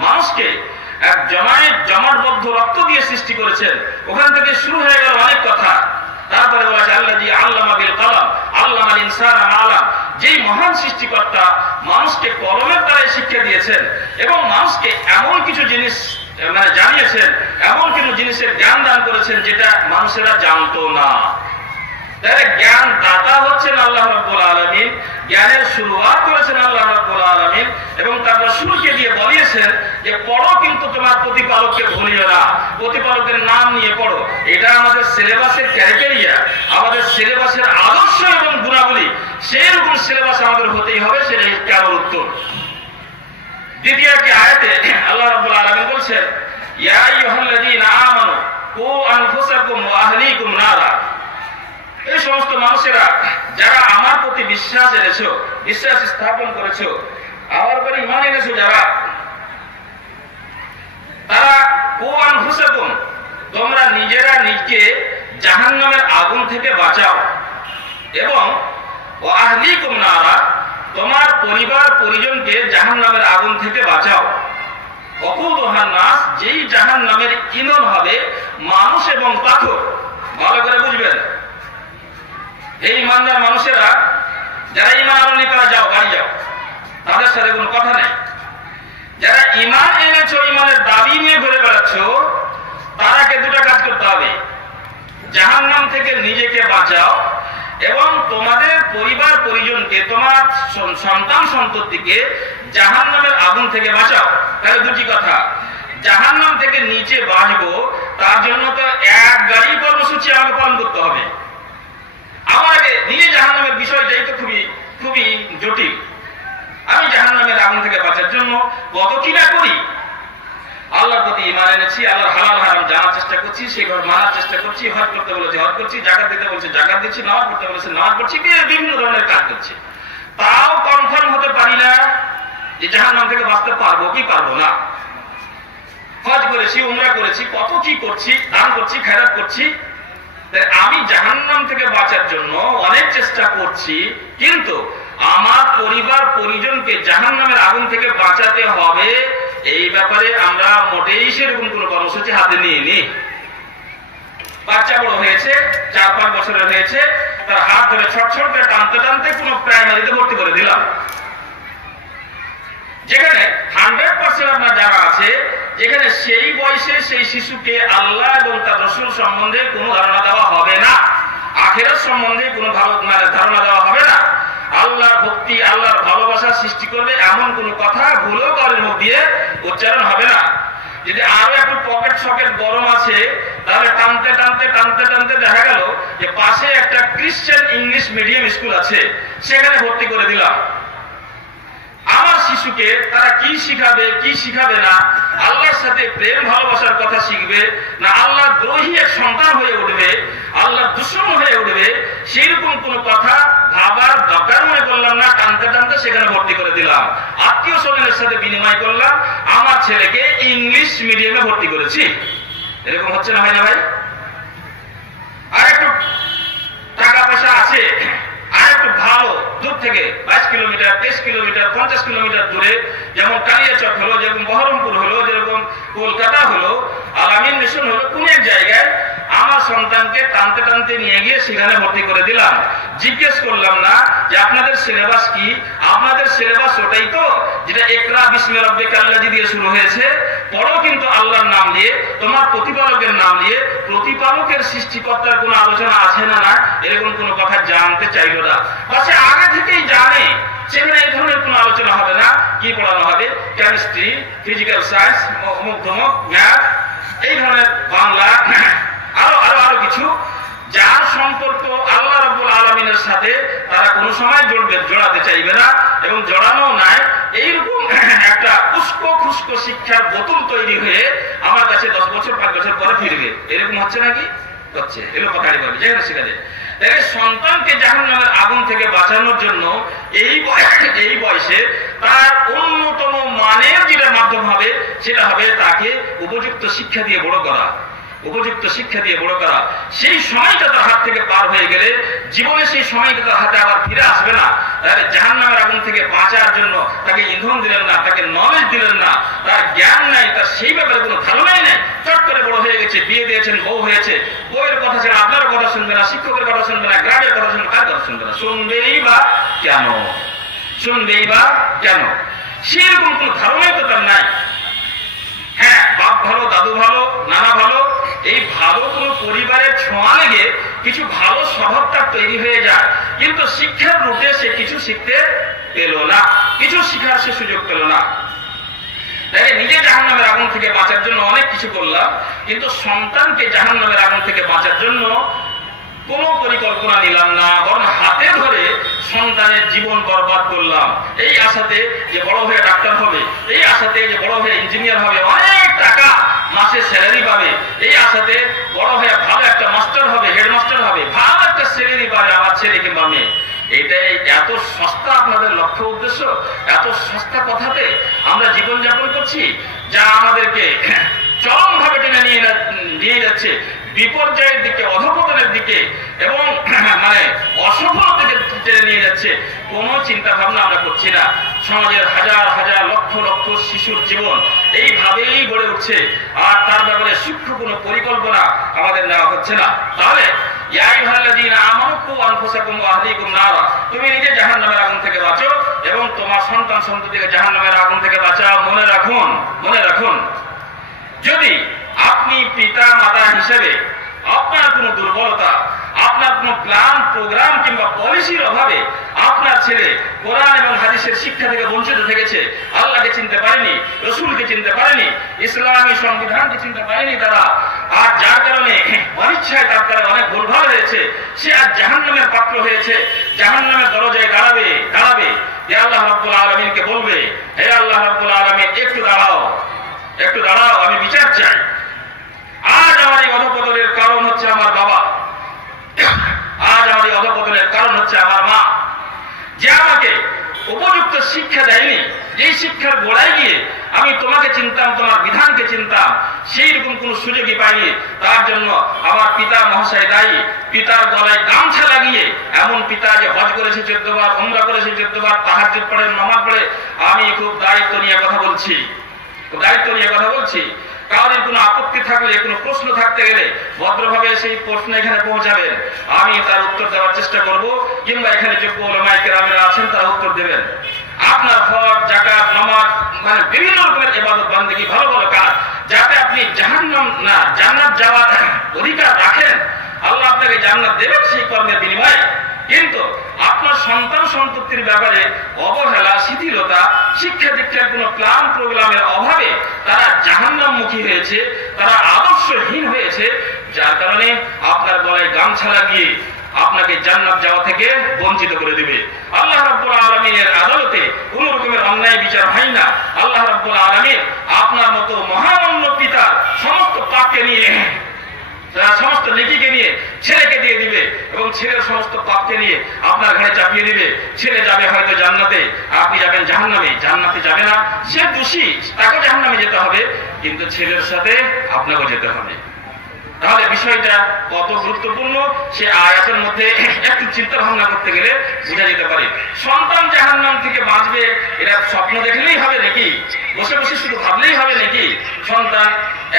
মানুষকে এক জমাটবদ্ধ রক্ত দিয়ে সৃষ্টি করেছেন। ওখান থেকে শুরু হয়ে গেল অনেক কথা। তারপরে বলা যায় আল্লাযী আল্লামা বিল কলম আল্লামাল ইনসানা মা আলাম, যেই মহান সৃষ্টিকর্তা মানুষকে কলমের দ্বারাই শিক্ষা দিয়েছেন এবং মানুষকে এমন কিছু জিনিস মানে জানিয়েছেন, এমন কিছু জিনিসের জ্ঞান দান করেছেন যেটা মানুষেরা জানতো না। তাহলে জ্ঞান দাতা হচ্ছেন আল্লাহ রাব্বুল আলামিন, জ্ঞানের শুরুয়াত করেছেন আল্লাহ রাব্বুল আলামিন এবং তার রাসূলকে দিয়ে বলিয়েছেন যে পড়ো, কিন্তু তোমার প্রতিপালককে ভুলিও না, প্রতিপালকের নাম নিয়ে পড়ো। এটা আমাদের সিলেবাসের ক্রাইটেরিয়া, আমাদের সিলেবাসের আদর্শ এবং গুণাবলী, সেই রকম সিলেবাস আমাদের হতেই হবে। সেটাই কেন উত্তর। দ্বিতীয় একটি আয়াতে আল্লাহ রাব্বুল আলামিন বলছেন, ইয়া আইয়ুহাল্লাযীনা আমানু কু আনফুসাকুম ওয়া আহলিকুম নারা, এই সমস্ত মানুষেরা যারা আমার প্রতি বিশ্বাস এনেছো, বিশ্বাস স্থাপন করেছো, আমার উপরে ঈমান এনেছো যারা, তারা কু আনফুসাকুম, তোমরা নিজেরা নিজকে জাহান্নামের আগুন থেকে বাঁচাও এবং ওয়া আহলিকুম নারা, তোমার পরিবার পরিজনকে জাহান্নামের আগুন থেকে বাঁচাও। ওয়াকুদুহান নাস, যেই জাহান্নামের ইন্ধন হবে মানুষ এবং পাথর। ভালো করে বুঝবেন, এই ইমানদার মানুষেরা যারা ঈমান আননি তারা যাও, বাড়ি যাও, তাদের সাথে কোনো কথা নেই। যারা ঈমান এনেছো, ঈমানের দাবি নিয়ে ঘুরে বেড়াচ্ছো, তারাকে দুটো কাজ করতে হবে। জাহান্নাম থেকে নিজেকে বাঁচাও এবং তোমাদের পরিবার পরিজনকে, তোমার সন্তান সন্ততিকে জাহান্নামের আগুন থেকে বাঁচাও। তাহলে দুটি কথা, জাহান্নাম থেকে নিচে বাঁচবো তার জন্য তো এক গাড়ি কর্মসূচি আমাকে পালন করতে হবে। আমার আগে নিজে জাহান্নামের বিষয়টাই তো খুবই খুবই জটিল। আমি জাহান্নামের আগুন থেকে বাঁচার জন্য কত কি না করি। আল্লাহর প্রতি ঈমান এনেছি, আল্লাহর হালাল হারাম জানার চেষ্টা করছি, সেভাবে মানার চেষ্টা করছি, হজ করতে বলেছে হজ করছি, জাকাত দিতে বলেছে জাকাত দিচ্ছি, নামাজ পড়তে বলেছে নামাজ পড়ছি, বিভিন্ন ধরনের কাজ করছি। তাও কনফার্ম হতে পারি না যে জাহান্নাম থেকে বাঁচতে পারবো কি পারবো না। হজ করেছি, উমরা করেছি, কত কি করছি, দান করছি, খেরাত করছি, আমি জাহান্নাম থেকে বাঁচার জন্য অনেক চেষ্টা করছি, কিন্তু আমার পরিবার পরিজনকে জাহান্নামের আগুন থেকে বাঁচাতে হবে, এই ব্যাপারে আমরা মোটেই সেরকম কোনো কর্মসূচি হাতে নিয়ে নি। বাচ্চা বড় হয়েছে, 4-5 বছরের হয়েছে, তার হাত ধরে ছটছট করে টানতে টানতে কোনো প্রাইমারিতে ভর্তি করে দিলাম, যেখানে 100% আপনার যারা আছে, যেখানে সেই বয়সে সেই শিশুকে আল্লাহ এবং তার রাসূল সম্বন্ধে কোনো ধারণা দেওয়া হবে না, আখিরাত সম্বন্ধে কোনো ধারণা দেওয়া হবে না, আল্লাহর ভক্তি আল্লাহর ভালোবাসা সৃষ্টি করবে এমন কোনো কথা ভুলেও কারোর মুখ দিয়ে উচ্চারণ হবে না। যদি আরো একটু পকেট সকেট গরম আছে, তাহলে টানতে টানতে টানতে টানতে দেখা গেল যে পাশে একটা ক্রিশ্চিয়ান ইংলিশ মিডিয়াম স্কুল আছে, সেখানে ভর্তি করে দিলাম। আমার শিশুকে তারা কি শিখাবে কি শিখাবে না, আল্লাহর সাথে প্রেম ভালোবাসার কথা শিখবে না আল্লাহ দ্রোহী এক সন্তান হয়ে উঠবে, আল্লাহ দুশমন হয়ে উঠবে, সেরকম কোনো কথা ভাবার দরকার মনে করলাম না, টানতে টানতে সেখানে ভর্তি করে দিলাম। আত্মীয় স্বজনের সাথে বিনিময় করলাম, আমার ছেলেকে ইংলিশ মিডিয়ামে ভর্তি করেছি। এরকম হচ্ছে না, হয় না ভাই? আর একটু টাকা পয়সা আছে, আর একটু ভালো দূর থেকে 22 কিলোমিটার 23 কিলোমিটার 50 কিলোমিটার দূরে, যেমন কালিয়াচক হলো, যেরকম বহরমপুর হলো, যেরকম কলকাতা হলো, আল আমিন মিশন হলো, কোন এক জায়গায় আমার সন্তানকে টানতে টানতে নিয়ে গিয়ে সেখানে ভর্তি করে দিলাম। জিজ্ঞেস করলাম না যে আপনাদের সিলেবাস কি, আপনাদের সিলেবাস ওটাই তো যেটা ইকরা বিসমি রাব্বিকাল্লাযী দিয়ে শুরু হয়েছে, পড়ো কিন্তু আল্লাহর নাম দিয়ে, তোমার প্রতিপালকের নাম দিয়ে, প্রতিপালকের সৃষ্টিকর্তার কোনো আলোচনা আছে না, না এরকম কোনো কথা জানতে চাইল না। বাসে আগে থেকেই জানে সেখানে এই ধরনের কোনো আলোচনা হবে না। কি পড়ানো হবে? কেমিস্ট্রি, ফিজিক্যাল সায়েন্স, অমুক ধমক, ম্যাথ, এই ধরনের বাংলা, আরো আরো আরো কিছু, যার সম্পর্ক আল্লাহ রাব্বুল আলামিনের সাথে তারা কোনো সময় জোড়াতে চাইবে না এবং জড়ানো নাই। এইরকম একটা উস্কো খুস্কো শিক্ষার বোতল তৈরি হয়ে আমার কাছে 10 বছর 5 বছর পরে ফিরবে, এরকম হচ্ছে নাকি? হচ্ছে। এগুলো কথাটি বলি, যেখানে সেখানে তাই সন্তানকে জাহান্নামের আগুন থেকে বাঁচানোর জন্য এই বয়সে তার অন্যতম মানের যেটা মাধ্যম হবে, সেটা হবে তাকে উপযুক্ত শিক্ষা দিয়ে বড় করা, উপযুক্ত শিক্ষা দিয়ে বড় করা। সেই সময়টা তার হাত থেকে পার হয়ে গেলে জীবনে সেই সময়টা তার হাতে আবার ফিরে আসবে না। তাহলে জাহান্নামের আগুন থেকে বাঁচার জন্য তাকে ইন্ধন দিলেন না, তাকে নলেজ দিলেন না, তার জ্ঞান নাই, তার সেই ব্যাপারে কোনো ধারণাই নাই, চট করে বড় হয়ে গেছে, বিয়ে দিয়েছেন, বউ হয়েছে, বউয়ের কথা ছেড়ে আপনার কথা শুনবে না, শিক্ষকের কথা শুনবে না, গ্রামের কথা শুনবে, কার কথা শুনবে না, শুনবেই বা কেন? শুনবেই বা কেন? সেরকম কোনো ধারণাই তো তার নাই। হ্যাঁ, বাপ ভালো, দাদু ভালো, নানা ভালো, এই ভালো কোনো পরিবারের ছোঁয়া লেগে কিছু ভালো স্বভাবটা তৈরি হয়ে যায়, কিন্তু শিক্ষার রূপে সে কিছু শিখতে পেল না, কিছু শিখার সে সুযোগ পেল না। তাই নিজে জাহান্নামের আগুন থেকে বাঁচার জন্য অনেক কিছু করলাম, কিন্তু সন্তানকে জাহান্নামের আগুন থেকে বাঁচার জন্য কোনো পরিকল্পনা নিলাম না, বরং হাতে ধরে সন্তানের জীবন বরবাদ করলাম। এই আশাতে যে বড় হয়ে ডাক্তার হবে, এই আশাতে যে বড় হয়ে ইঞ্জিনিয়ার হবে, অনেক টাকা মাসে স্যালারি পাবে, এই আশাতে বড় হয়ে ভালো একটা মাস্টার হবে, হেডমাস্টার হবে, ভালো একটা স্যালারি পাবে আমার ছেলে কিংবা মেয়ে। এটাই এত সস্তা আপনাদের লক্ষ্য উদ্দেশ্য, এত সস্তা কথাতে আমরা জীবনযাপন করছি, যা আমাদেরকে চরমভাবে টেনে নিয়ে যাচ্ছে বিপর্যয়ের দিকে, অধঃপতনের দিকে এবং মানে অসফলতার দিকে টেনে নিয়ে যাচ্ছে। কোনো চিন্তা ভাবনা আমরা করছি না। সমাজের হাজার হাজার লক্ষ লক্ষ শিশুর জীবন এইভাবেই গড়ে উঠছে, আর তার ব্যাপারে সূক্ষ্ম কোনো পরিকল্পনা আমাদের নেওয়া হচ্ছে না। তাহলে তুমি নিজে জাহান্নামের আগুন থেকে বাঁচো এবং তোমার সন্তান সন্ততিকে জাহান্নামের আগুন থেকে বাঁচাও। মনে রাখুন, যদি আপনি পিতা মাতা হিসেবে আপনার কোনো দুর্বলতা, আপনার কোনো প্ল্যান প্রোগ্রাম কিংবা পলিসির অভাবে আপনার ছেলে কোরআন এবং হাদিসের শিক্ষা থেকে বঞ্চিত থেকেছে, আল্লাহকে চিনতে পারেনি, রসুলকে চিনতে পারেনি, ইসলামী সংবিধানকে চিনতে পারেনি তারা, আর যার কারণে অনিচ্ছায় তার দ্বারা অনেক ভুলভাল হয়েছে, সে আজ জাহান্নামের পাত্র হয়েছে, জাহান্নামের দরজায় দাঁড়াবে। হে আল্লাহ রাব্বুল আলামিনকে বলবে, হে আল্লাহ রাব্বুল আলামিন একটু দাঁড়াও, একটু দাঁড়াও, আমি বিচার চাই। আজ আমার এই অধপতনের কারণ হচ্ছে আমার বাবা, আজ আমার এই অধপতনের কারণ হচ্ছে আমার মা, যে আমাকে উপযুক্ত শিক্ষা দেয়নি। যেই শিক্ষার গোড়ায় গিয়ে আমি তোমাকে চিনতাম, তোমার বিধানকে চিনতাম, সেই রকম কোন সুযোগই পাইনি। তার জন্য আমার পিতা মহাশয় দায়ী। পিতার গলায় গামছা লাগিয়ে, এমন পিতা যে হজ করেছে 14 বার, উমরা করেছে 14 বার, তাহাজ্জুদ পড়ে, নামাজ পড়ে। আমি খুব দায়িত্ব নিয়ে কথা বলছি, দায়িত্ব নিয়ে কথা বলছি। কারোর কোনো আপত্তি থাকলে, কোনো প্রশ্ন থাকতে গেলে ভদ্রভাবে সেই প্রশ্ন এখানে পৌঁছাবেন, আমি তার উত্তর দেওয়ার চেষ্টা করব, কিংবা এখানে যোগ্য উলামায়ে কেরামেরা আছেন, তারা উত্তর দেবেন। আপনার হজ, যাকাত, নামাজ, মানে বিভিন্ন রকমের ইবাদত বান্দেগী, ভালো ভালো কাজ, যাতে আপনি জাহান্নাম না জান্নাত যাওয়ার অধিকার রাখেন, আল্লাহ আপনাকে জান্নাত দেবেন সেই কর্মের বিনিময়ে। কিন্তু আপনার সন্তান সন্ততির ব্যাপারে অবহেলা, শিথিলতা, শিক্ষা দীক্ষার কোন প্ল্যান প্রোগ্রামের অভাবে তারা জাহান্নামমুখী হয়েছে, তারা আদর্শহীন হয়েছে, যার কারণে আপনার গলায় গামছা লাগিয়ে আপনাকে জান্নাত যাওয়া থেকে বঞ্চিত করে দিবে। আল্লাহ রাব্বুল আলামিনের আদালতে কোন রকমের অন্যায় বিচার হয় না। আল্লাহ রাব্বুল আলামিন আপনার মতো মহামান্য পিতার সমস্ত পাপকে নিয়ে, সমস্ত নেকিকে নিয়ে ছেলেকে দিয়ে দিবে, এবং ছেলের সমস্ত পাপকে নিয়ে আপনার ঘাড়ে চাপিয়ে দিবে। ছেলে যাবে হয়তো জান্নাতে, আপনি যাবেন জাহান্নামে। জান্নাতে যাবে না, সে দোষী, তাকে জাহান্নামে যেতে হবে, কিন্তু ছেলের সাথে আপনাকেও যেতে হবে। তাহলে বিষয়টা কত গুরুত্বপূর্ণ সে আয়াতের মধ্যে একটু চিন্তা ভাবনা করতে গেলে বোঝা যেতে পারে। সন্তান জাহান্নাম থেকে বাঁচবে, এটা স্বপ্ন দেখলেই হবে নাকি? বসে বসে শুধু ভাবলেই হবে নাকি? সন্তান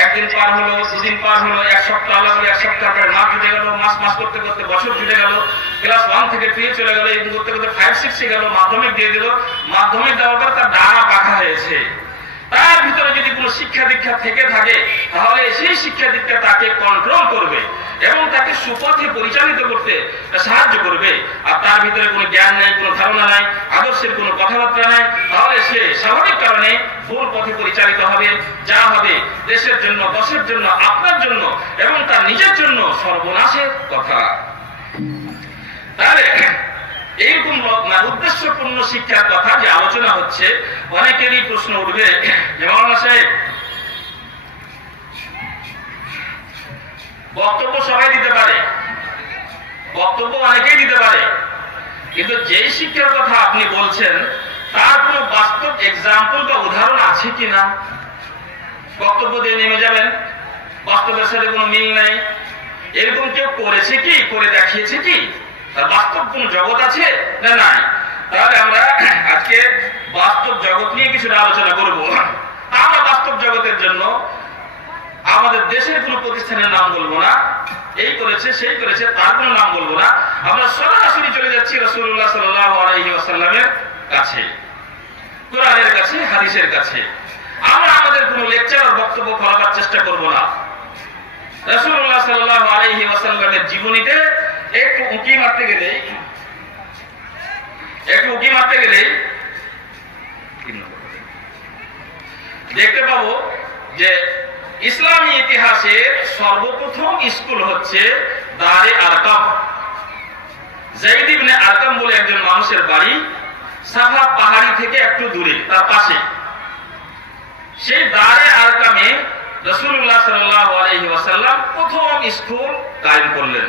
একদিন পার হলো, দুদিন পার হলো, এক সপ্তাহ লাগলো, এক সপ্তাহ পরে মাস জুটে গেল, মাস করতে করতে বছর জুটে গেল, ক্লাস 1 থেকে 2 চলে গেল, এই করতে করতে 5, 6 গেল, মাধ্যমিক দিয়ে দিল। মাধ্যমিক দেওয়ার পর তার ডানা পাখা হয়েছে। তার ভিতরে যদি কোনো শিক্ষা দীক্ষা থেকে থাকে, তাহলে সেই শিক্ষা দীক্ষা তাকে কন্ট্রোল করবে এবং তাকে সুপথে পরিচালিত করতে সাহায্য করবে। আর তার ভিতরে কোনো জ্ঞান নাই, কোনো ধারণা নাই, আদর্শের কোনো কথাবার্তা নাই, তাহলে সে স্বাভাবিক কারণে ভুল পথে পরিচালিত হবে। যা হবে দেশের জন্য, দশের জন্য, আপনার জন্য এবং তার নিজের জন্য সর্বনাশের কথা। তাহলে এইরকম উদ্দেশ্যপূর্ণ শিক্ষার কথা যে আলোচনা হচ্ছে, অনেকেরই প্রশ্ন উঠবে, মাওলানা সাহেব বক্তব্য সবাই দিতে পারে, বক্তব্য অনেকেই দিতে পারে, কিন্তু যেই শিক্ষার কথা আপনি বলছেন তার কোনো বাস্তব এক্সাম্পল বা উদাহরণ আছে কিনা? বক্তব্য দিয়ে নেমে যাবেন, বাস্তবের সাথে কোনো মিল নাই। এরকম কেউ করেছে কি, করে দেখিয়েছে কি? তার বাস্তব কোন জগৎ আছে না নাই? তাহলে আমরা আজকে বাস্তব জগৎ নিয়ে কিছুটা আলোচনা করব। আমরা বাস্তব জগতের জন্য আমাদের দেশের কোন প্রতিষ্ঠানের নাম বলবো না, এই করেছে সেই করেছে তার কোনো নাম বলবো না। আমরা সরাসরি চলে যাচ্ছি রাসূলুল্লাহ সাল্লাল্লাহু আলাইহি ওয়াসাল্লামের কাছে, কোরআনের কাছে, হাদিসের কাছে। আমরা আমাদের কোনো লেকচার আর বক্তব্য করার চেষ্টা করব না। রাসূলুল্লাহ সাল্লাল্লাহু আলাইহি ওয়াসাল্লামের জীবনীতে একটু উঁকি মারতে গেলে দেখতে পাবো যে ইসলামী ইতিহাসের সর্বপ্রথম স্কুল হচ্ছে দারে আরকাম। যায়েদ ইবনে আরকাম বলে একজন মানুষের বাড়ি সাফা পাহাড়ি থেকে একটু দূরে, তার পাশে। সেই দারে আরকামে রাসূলুল্লাহ সাল্লাল্লাহু আলাইহি ওয়াসাল্লাম প্রথম স্কুল কায়েম করলেন,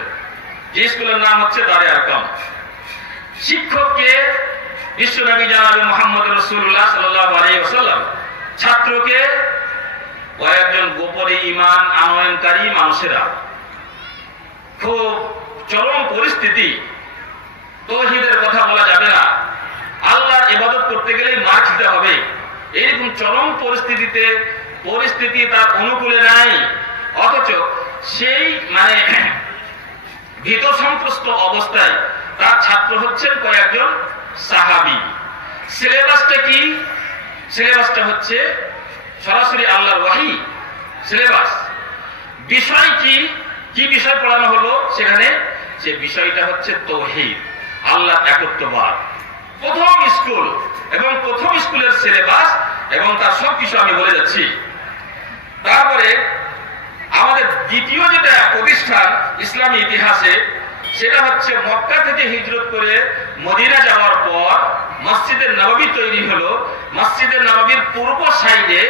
যে স্কুলের নাম হচ্ছে দারে আরকাম। শিক্ষককে বিশ্বনবী জনাবে মুহাম্মদ রাসূলুল্লাহ সাল্লাল্লাহু আলাইহি ওয়াসাল্লাম, ছাত্রকে কয়েকজন গোপনে ঈমান আনয়নকারী মানুষেরা। খুব চরম পরিস্থিতি, তাওহীদের কথা বলা যাবে না, আল্লাহর ইবাদত করতে গেলে মার খেতে হবে, এরকম চরম পরিস্থিতিতে, পরিস্থিতি তার অনুকূলে নাই, অথচ সেই ভীত সন্ত্রস্ত অবস্থায় তার ছাত্র হচ্ছেন কয়েকজন সাহাবী। সিলেবাসটা কি? সিলেবাসটা হচ্ছে সরাসরি আল্লাহর ওহী সিলেবাস। বিষয় কি? কি বিষয় পড়ানো হলো সেখানে? যে বিষয়টা হচ্ছে তাওহীদ, আল্লাহর একত্ববাদ। প্রথম স্কুল এবং প্রথম স্কুলের সিলেবাস এবং তার সবকিছু আমি বলে যাচ্ছি। তারপরে আমাদের দ্বিতীয় যেটা প্রতিষ্ঠান ইসলামী ইতিহাসে, সেটা হচ্ছে মক্কা থেকে হিজরত করে মদিনা যাওয়ার পর মসজিদে নববী তৈরি হলো। মসজিদে নববীর পূর্ব সাইডে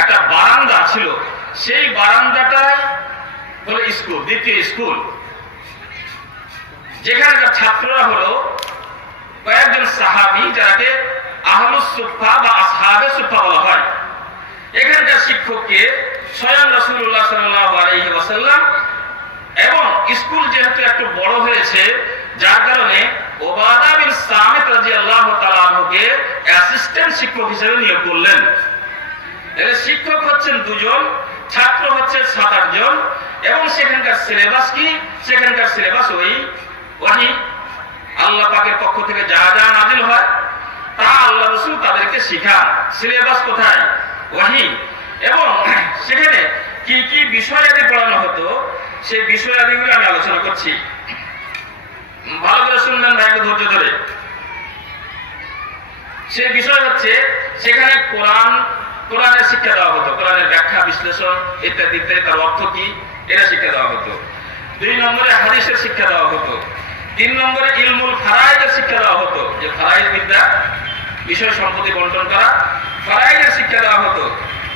একটা বারান্দা ছিল, সেই বারান্দাটাই হলো স্কুল, দ্বিতীয় স্কুল, যেখানকার ছাত্ররা হলো কয়েকজন সাহাবী, যাকে আহলুস সুফফা বা আসহাবে সুফফা বলা হয়। এখানকার শিক্ষককে স্বয়ং রাসূলুল্লাহ সাল্লাল্লাহু আলাইহি ওয়াসাল্লাম, এবং স্কুল যেহেতু একটু বড় হয়েছে যার কারণে উবাদা বিন সামিত রাদিয়াল্লাহু তাআলা আনহুকে অ্যাসিস্ট্যান্ট শিক্ষক হিসেবে নিয়োগ করলেন। এর শিক্ষক হচ্ছেন দুজন, ছাত্র হচ্ছে 7-8 জন, এবং সেখানকার সিলেবাস কি? সেখানকার সিলেবাস ওয়াহী, আল্লাহ পাকের পক্ষ থেকে যা যা নাযিল হয় তা আল্লাহ রাসূল তাদেরকে শিখান। সিলেবাস কোথায়? ওয়াহী। এবং সেখানে কি কি বিষয়াদি পড়ানো হতো সেই বিষয়াদিগুলো আমি আলোচনা করছি, ভালো করে শুনবেন ভাই, একটু ধৈর্য ধরে। সেই বিষয় হচ্ছে সেখানে কোরআনের শিক্ষা দেওয়া হতো, কোরআনের ব্যাখ্যা, বিশ্লেষণ ইত্যাদি ইত্যাদি, তার অর্থ কি এটা শিক্ষা দেওয়া হতো। 2 নম্বরে হাদিসের শিক্ষা দেওয়া হতো। 3 নম্বরে ইলমুল ফারায়েদের শিক্ষা দেওয়া হতো, যে ফারায়েদ বিদ্যা, বিষয় সম্পত্তি বন্টন করা, ফারায়েদের শিক্ষা দেওয়া হতো।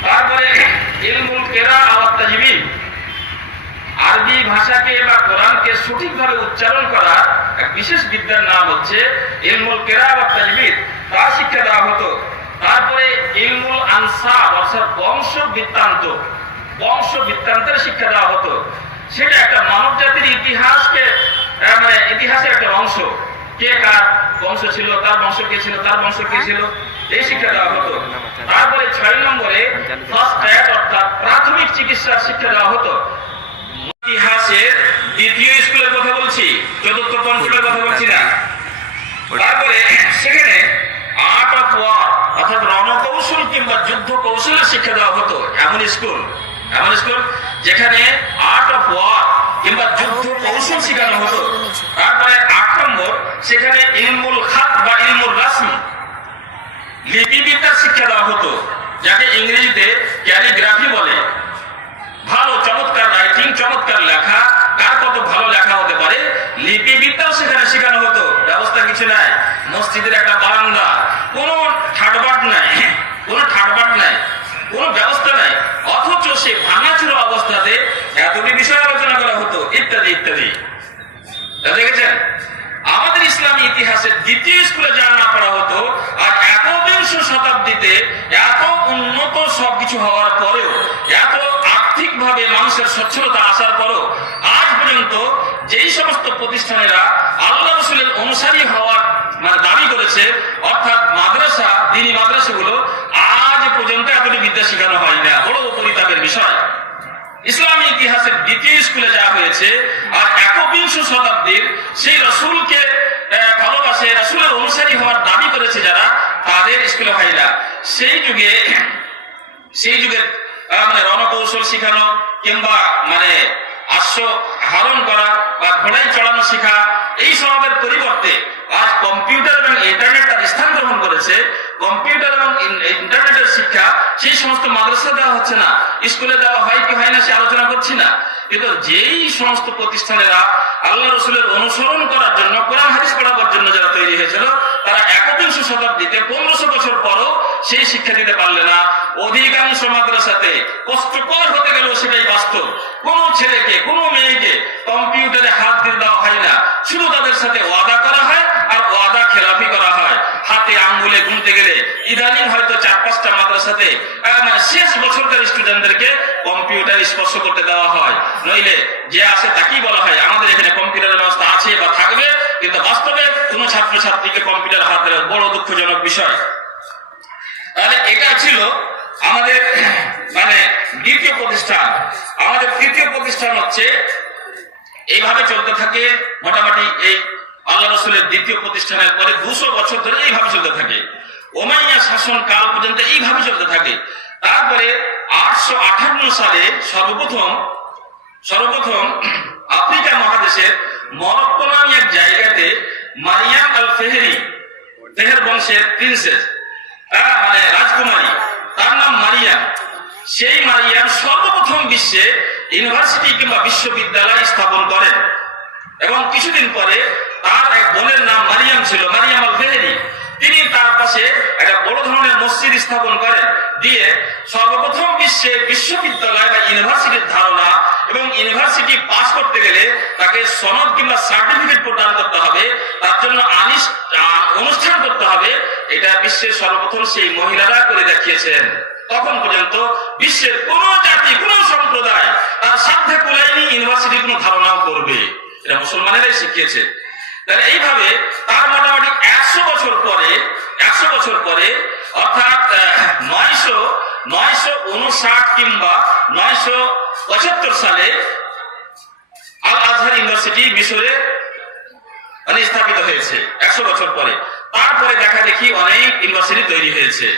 তারপরে ইলমুল কিরাআত ওয়াত তাজবীদ, আরবি ভাষাকে বা কোরআনকে সঠিকভাবে উচ্চারণ করার এক বিশেষ বিদ্যার নাম হচ্ছে ইলমুল কিরাআত ওয়াত তাজবীদ, তার শিক্ষা দেওয়া হতো। তারপরে ইলমুল আনসাব অর্থাৎ বংশ বৃত্তান্তের শিক্ষা দেওয়া হতো। সেটা একটা মানব জাতির ইতিহাসকে, মানে ইতিহাসের একটা অংশ, কে কার বংশ ছিল, তার বংশ কে ছিল, তার বংশ কে ছিল, এই শিক্ষা দেওয়া হতো। তারপরে 6 নম্বরে ফার্স্ট এড অর্থাৎ প্রাথমিক চিকিৎসার শিক্ষা দেওয়া হতো। ইতিহাসের দ্বিতীয় স্কুলের কথা বলছি, চতুর্থ পঞ্চমের কথা বলছি না। তারপরে সেখানে আর্ট অফ ওয়ার অর্থাৎ রণকৌশল কিংবা যুদ্ধ কৌশলের শিক্ষা দেওয়া হতো। এমন স্কুল যেখানে আর্ট অফ ওয়ার কিংবা যুদ্ধ কৌশল শেখানো হতো। তারপরে 8 নম্বর, সেখানে ইলমুল খাত বা ইলমুল রাসম, লিপিবিদ্যার শিক্ষা দেওয়া হতো, যাকে ইংরেজিতে ক্যালিগ্রাফি বলে। ভালো চমৎকার রাইটিং, চমৎকার লেখা, কার কত ভালো লেখা হতে পারে, লিপিবিদ্যাও সেখানে শেখানো হতো। ব্যবস্থা কিছু নাই, মসজিদের একটা বারান্দা, কোনো ঠাটবাট নাই, কোনো ব্যবস্থা নাই, অথচ সে ভাঙাচুরা অবস্থাতে এতটি বিষয় আলোচনা করা হতো, ইত্যাদি ইত্যাদি। দেখেছেন, আমাদের ইসলামী ইতিহাসের দ্বিতীয় স্কুলে যা না পড়া হতো, আর একবিংশ শতাব্দীতে এত উন্নত সবকিছু হওয়ার পরেও, এত আর্থিকভাবে মানুষের সচ্ছলতা আসার পরও আজ পর্যন্ত যেই সমস্ত প্রতিষ্ঠানেরা আল্লাহ রাসূলের অনুসারী হওয়ার মানে দাবি করেছে, অর্থাৎ মাদ্রাসা, দ্বীনি মাদ্রাসাগুলো, আজ পর্যন্ত এতটি বিদ্যা শেখানো হয় না। বড় পরিতাপের বিষয়। ইসলামী ইতিহাসের দ্বিতীয় স্কুলে যা হয়েছে, আর একবিংশ শতাব্দীর সেই রাসূলকে ভালোবাসে, রাসূলের অনুসারী হওয়ার দাবি করেছে যারা, তাদের স্কুলে হয় না। সেই যুগের মানে রণকৌশল শেখানো কিংবা মানে অশ্ব আরোহণ করা বা ঘোড়ায় চড়ানো শেখা, এই সবের পরিবর্তে আজ কম্পিউটার এবং ইন্টারনেট তার স্থান গ্রহণ করেছে। কম্পিউটার এবং ইন্টারনেটের শিক্ষা সেই সমস্ত মাদ্রাসা দেওয়া হচ্ছে না, স্কুলে দেওয়া হয় কি হয় না সে আলোচনা করছি না, কিন্তু যেই সমস্ত প্রতিষ্ঠানেরা আল্লাহ রাসূলের অনুসরণ করার জন্য, কোরআন হাদিস পড়াবার জন্য যারা তৈরি হয়েছিল, তারা একবিংশ শতাব্দীতে 1500 বছর পরও সেই শিক্ষা দিতে পারলে না। অধিকাংশ মাদ্রাসাতে কষ্টকর হতে গেলেও সেটাই বাস্তব, কোন ছেলেকে কোনো মেয়েকে কম্পিউটারে হাত দিয়ে দেওয়া হয় না, শুধু তাদের সাথে ওয়াদা করা হয় আর ওয়াদা খেলাফি করা হয়। হাতে আঙ্গুলে গুনতে গেলে ইদানিং হয়তো 4-5টা মাদ্রাসাতে মানে শেষ বছরকার স্টুডেন্টদেরকে কম্পিউটার স্পর্শ করতে দেওয়া হয়, নইলে যে আসে তাকেই বলা হয় আমাদের এখানে কম্পিউটারের ব্যবস্থা আছে বা থাকবে, কিন্তু বাস্তবে কোনো ছাত্রছাত্রীকে কম্পিউটার হাত দেওয়া বড় দুঃখজনক বিষয়। তাহলে এটা ছিল আমাদের মানে দ্বিতীয় প্রতিষ্ঠান। আমাদের তৃতীয় প্রতিষ্ঠান হচ্ছে, এইভাবে চলতে থাকে মোটামুটি এই আল্লাহ রাসূলের দ্বিতীয় প্রতিষ্ঠানের পরে 200 বছর ধরে এইভাবে চলতে থাকে। উমাইয়া শাসন কাল পর্যন্ত এইভাবে চলতে থাকে। তারপরে 858 সালে সর্বপ্রথম আফ্রিকা মহাদেশের মরক্কো নামে এক জায়গাতে মারিয়াম আল ফেহের বংশের প্রিন্সেস, মানে রাজকুমারী, তার নাম মারিয়াম। সেই মারিয়াম সর্বপ্রথম বিশ্বে ইউনিভার্সিটি কিংবা বিশ্ববিদ্যালয় স্থাপন করেন, এবং কিছুদিন পরে তার এক বোনের নাম মারিয়াম ছিল, মারিয়াম আল ফেহেরি। তিনি তার পাশে একটা বড় ধরনের মসজিদ স্থাপন করেন, দিয়ে সর্বপ্রথম বিশ্বে বিশ্বে বিশ্ববিদ্যালয় বা ইউনিভার্সিটির ধারণা এবং ইউনিভার্সিটি পাস করতে গেলে তাকে সনদ কিংবা সার্টিফিকেট প্রদান করতে হবে, তার জন্য অনুষ্ঠান করতে হবে, এটা বিশ্বের সর্বপ্রথম সেই মহিলারা করে দেখিয়েছেন। তখন পর্যন্ত বিশ্বের কোন জাতি কোন সম্প্রদায় তার সাধ্যে কুলায়নি ইউনিভার্সিটি কোনো ধারণাও করবে, এটা মুসলমানেরাই শিখিয়েছে। তাহলে এইভাবে তার মোটামুটি 100 বছর পরে অর্থাৎ 959 কিংবা 975 সালে আল আজহার ইউনিভার্সিটি মিশরে স্থাপিত হয়েছে। 100 বছর পরে তারপরে দেখা দেখি অনেক ইউনিভার্সিটি তৈরি হয়েছে।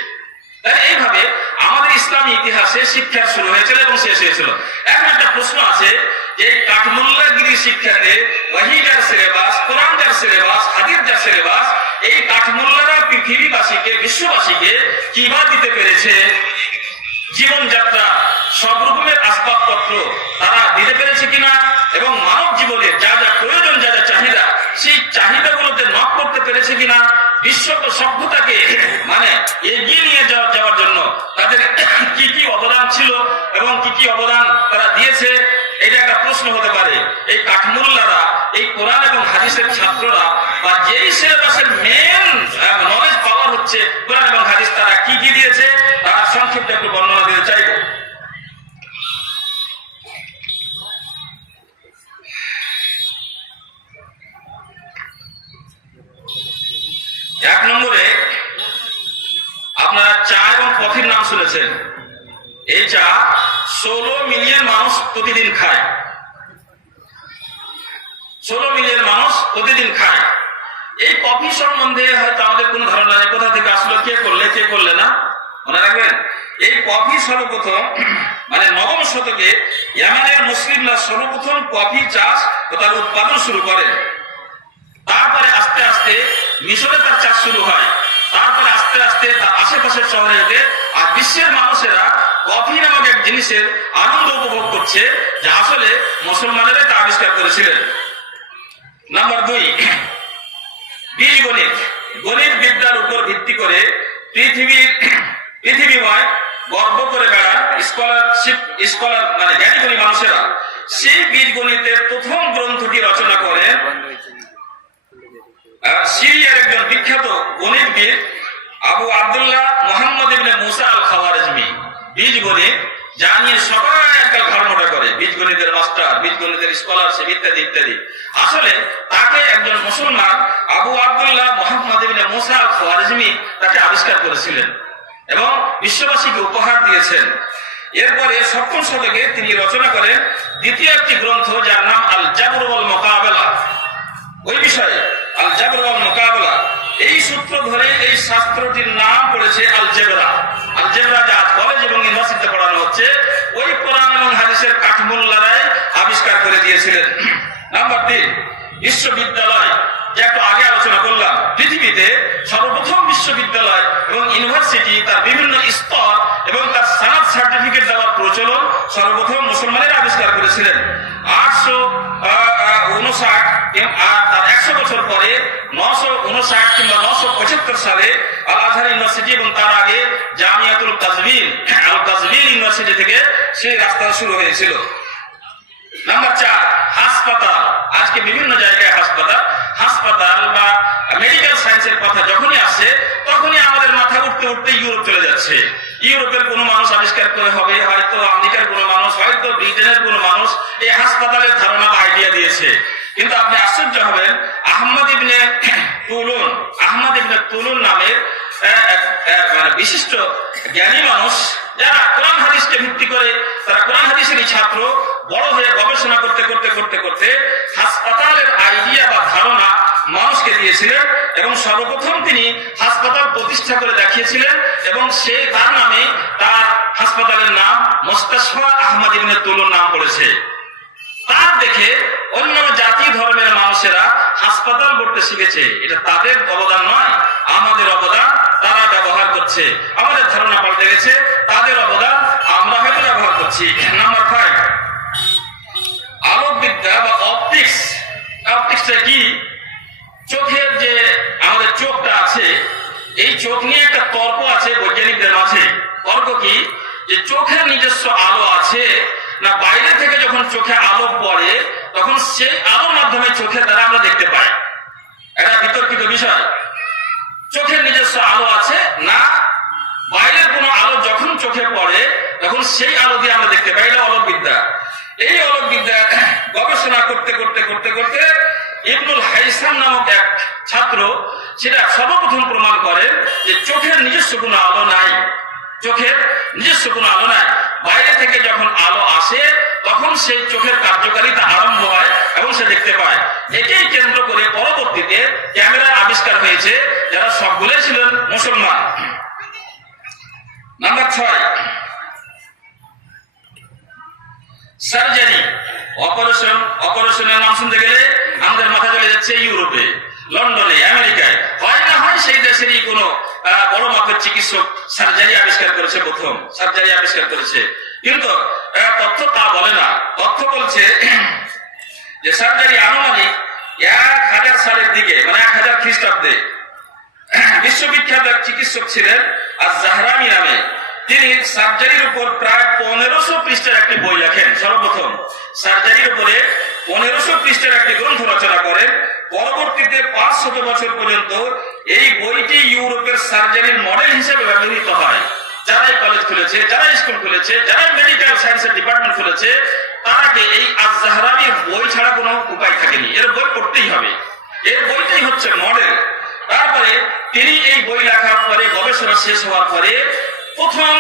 তাহলে এইভাবে আমাদের ইসলামী ইতিহাসে শিক্ষা শুরু হয়েছিল এবং শেষ হয়েছিল। এখন একটা প্রশ্ন আছে যে কাঠমোল্লাগিরি শিক্ষাতে ওয়াহী যার সিলেবাস, কোরআন যার সিলেবাস, হাদিস যার সিলেবাস, এই কাঠমোল্লারা পৃথিবীবাসীকে বিশ্ববাসীকে কিভাবে দিতে পেরেছে? জীবনযাত্রা সব রকমের আসবাবপত্র তারা দিতে পেরেছে কিনা এবং মানব জীবনের যা যা প্রয়োজন, যা যা চাহিদা, সেই চাহিদাগুলোতে নক করতে পেরেছে কিনা? বিশ্ব সভ্যতাকে এগিয়ে নিয়ে যাওয়ার জন্য তাদের কি কি অবদান ছিল এবং কি কি অবদান তারা দিয়েছে, এটা একটা প্রশ্ন হতে পারে। এই কাঠমোল্লারা, এই কোরআন এবং হাদিসের ছাত্ররা বা যেই সিলেবাসের মেন নলেজ পাওয়ার হচ্ছে কোরআন এবং হাদিস, তারা কি কি দিয়েছে তার সংক্ষিপ্ত একটু বর্ণনা দিতে চাইব। এক নম্বরে আপনারা চা এবং কফির নাম শুনেছেন। এই চা 16 মিলিয়ন মানুষ প্রতিদিন খায়। 16 মিলিয়ন মানুষ প্রতিদিন খায়। এই কফি সম্বন্ধে হয়তো আমাদের কোন ধারণা নেই, কোথা থেকে আসলো, কে করলে না, মনে রাখবেন। এই কফি সর্বপ্রথম 9ম শতকে ইয়েমেনের মুসলিমরা সর্বপ্রথম কফি চাষ ও তার উৎপাদন শুরু করেন। তারপরে আস্তে আস্তে মিশরে তার চাষ শুরু হয়। তারপরে আস্তে আস্তে তার আশেপাশের শহরে ওঠে। আর বিশ্বের মানুষেরা কফি নামক এক জিনিসের আনন্দ উপভোগ করছে, যা আসলে মুসলমানেরা তা আবিষ্কার করেছিলেন। নাম্বার 2, বীজগণিত। গণিত বিদ্যার উপর ভিত্তি করে পৃথিবীময় গর্ব করে বেড়ান স্কলার জ্ঞানী মানুষেরা সেই বীজগণিতের প্রথম গ্রন্থটি রচনা করেন সিরিয়ার একজন বিখ্যাত গণিতবিদ আবু আব্দুল্লাহ মুহাম্মদ ইবনে মুসা আল খাওয়ারিজমি। বীজগণিত যা নিয়ে সবাই একটা ধর্মটা করে, বীজগণিতের মাস্টার, বীজগণিতের স্কলারশিপ ইত্যাদি ইত্যাদি। আসলে তাকে একজন মুসলমান আবু আব্দুল্লাহ মুহাম্মদ ইবনে মুসা আল খাওয়ারিজমি তাকে আবিষ্কার করেছিলেন এবং বিশ্ববাসীকে উপহার দিয়েছেন। এরপরে 7ম শতকে তিনি রচনা করেন দ্বিতীয় একটি গ্রন্থ, যার নাম আল জাবর ওয়াল মুকাবেলা। ওই বিষয়ে আল জাবর ওয়াল মুকাবেলা, এই সূত্র ধরে এই শাস্ত্রটির নাম পড়েছে আলজেবরা। আলজেবরা যা কলেজ এবং ইউনিভার্সিটিতে পড়ানো হচ্ছে, ওই কোরআন এবং হাদিসের কাঠমোল্লারাই আবিষ্কার করে দিয়েছিলেন। নাম্বার 3, বিশ্ববিদ্যালয়, যা একটু আগে আলোচনা করলাম। পৃথিবীতে সর্বপ্রথম বিশ্ববিদ্যালয় এবং ইউনিভার্সিটি তার বিভিন্ন স্তর এবং তার সনদ সার্টিফিকেট দেওয়ার প্রচলন সর্বপ্রথম মুসলমানেরা আবিষ্কার করেছিলেন। 859 আর তার 100 বছর পরে 959 কিংবা 975 সালে আল আজহার ইউনিভার্সিটি এবং তার আগে জামিয়াতুল কাজভিন ইউনিভার্সিটি থেকে সেই রাস্তা শুরু হয়েছিল। নাম্বার 4, হাসপাতাল। আজকে বিভিন্ন জায়গায় হাসপাতাল বা মেডিকেল সায়েন্সের কথা যখনই আসে, তখনই আমাদের মাথা উঠতে উঠতে ইউরোপ চলে যাচ্ছে। ইউরোপের কোনো মানুষ আবিষ্কার করে হবে, হয়তো আমেরিকার কোনো মানুষ, হয়তো ব্রিটেনের কোনো মানুষ এই হাসপাতালের ধারণা বা আইডিয়া দিয়েছে। কিন্তু আপনি আশ্চর্য হবেন, আহমদ ইবনে তুলুন নামের বিশিষ্ট জ্ঞানী মানুষ, যারা কোরআন হাদিসকে ভিত্তি করে, তারা কোরআন হাদিসেরই ছাত্র, বড় হয়ে গবেষণা করতে হাসপাতালের আইডিয়া বা ধারণা মানুষকে দিয়েছিলেন এবং সর্বপ্রথম তিনি হাসপাতাল প্রতিষ্ঠা করে দেখিয়েছিলেন এবং তার নামে তার হাসপাতালের নাম মুস্তাশফা আহমদ ইবনে তুলুন নাম পড়েছে। তার দেখে অন্য জাতি ধর্মের মানুষেরা হাসপাতাল করতে শিখেছে। এটা তাদের অবদান নয়, আমাদের অবদান। তারা ব্যবহার করছে, আমাদের ধারণা পাল্টে গেছে, তাদের অবদান আমরা হয়তো ব্যবহার করছি। নাম্বার 5, আলোকবিদ্যা বা অপটিক্স। অপটিক্সটা কি? চোখের যে আমাদের চোখটা আছে, এই চোখ নিয়ে একটা তর্ক আছে বৈজ্ঞানিকদের মাঝে। তর্ক কি? যে চোখের নিজস্ব আলো আছে না বাইরে থেকে যখন চোখে আলো পড়ে তখন সেই আলোর মাধ্যমে চোখের দ্বারা আমরা দেখতে পাই। এটা বিতর্কিত বিষয়। চোখের নিজস্ব আলো আছে না বাইরের কোনো আলো যখন চোখে পড়ে তখন সেই আলো দিয়ে আমরা দেখতে পাই। এটা অলক বিদ্যা। এই অলক বিদ্যা গবেষণা করতে করতে করতে করতে ইবনুল হাইসাম নামক এক ছাত্র সেটা সর্বপ্রথম প্রমাণ করেন যে চোখের নিজস্ব কোনো আলো নাই। চোখের নিজস্ব কোনো আলো নাই, বাইরে থেকে যখন আলো আসে তখন সেই চোখের কার্যকারিতা আরম্ভ হয় এবং সে দেখতে পায়। একেই কেন্দ্র করে পরবর্তীতে ক্যামেরার আবিষ্কার হয়েছে, যারা সবগুলোই ছিলেন মুসলমান। Number 6, surgery, operation. অপারেশনের নাম শুনতে গেলে আমাদের মাথা চলে যাচ্ছে ইউরোপে, লন্ডনে, আমেরিকায়। হয় না হয় সেই দেশেরই কোনো বড় মাপের চিকিৎসক সার্জারি আবিষ্কার করেছে, প্রথম সার্জারি আবিষ্কার করেছে। কিন্তু তথ্য তা বলে না। তথ্য বলছে যে সার্জারি আনুমানিক 1000 সালের দিকে, মানে 1000 খ্রিস্টাব্দে বিশ্ববিখ্যাত এক চিকিৎসক ছিলেন আজ-জাহরামি নামে। তিনি সার্জারির উপর প্রায় 1500 পৃষ্ঠার একটি বই লেখেন। সর্বপ্রথম সার্জারির উপরে 1500 পৃষ্ঠার একটি গ্রন্থ রচনা করেন। পরবর্তীতে 500 বছর পর্যন্ত এই বইটি ইউরোপের সার্জারির মডেল হিসেবে ব্যবহৃত হয়। যারাই কলেজ খুলেছে, যারাই স্কুল খুলেছে, যারাই মেডিকেল সায়েন্সের ডিপার্টমেন্ট খুলেছে, তারাকে এই আজ-জাহরামির বই ছাড়া কোনো উপায় থাকেনি। এর বই পড়তেই হবে, এর বইটাই হচ্ছে মডেল। তারপরে তিনি এই বই লেখার পরে, গবেষণা শেষ হওয়ার পরে প্রথম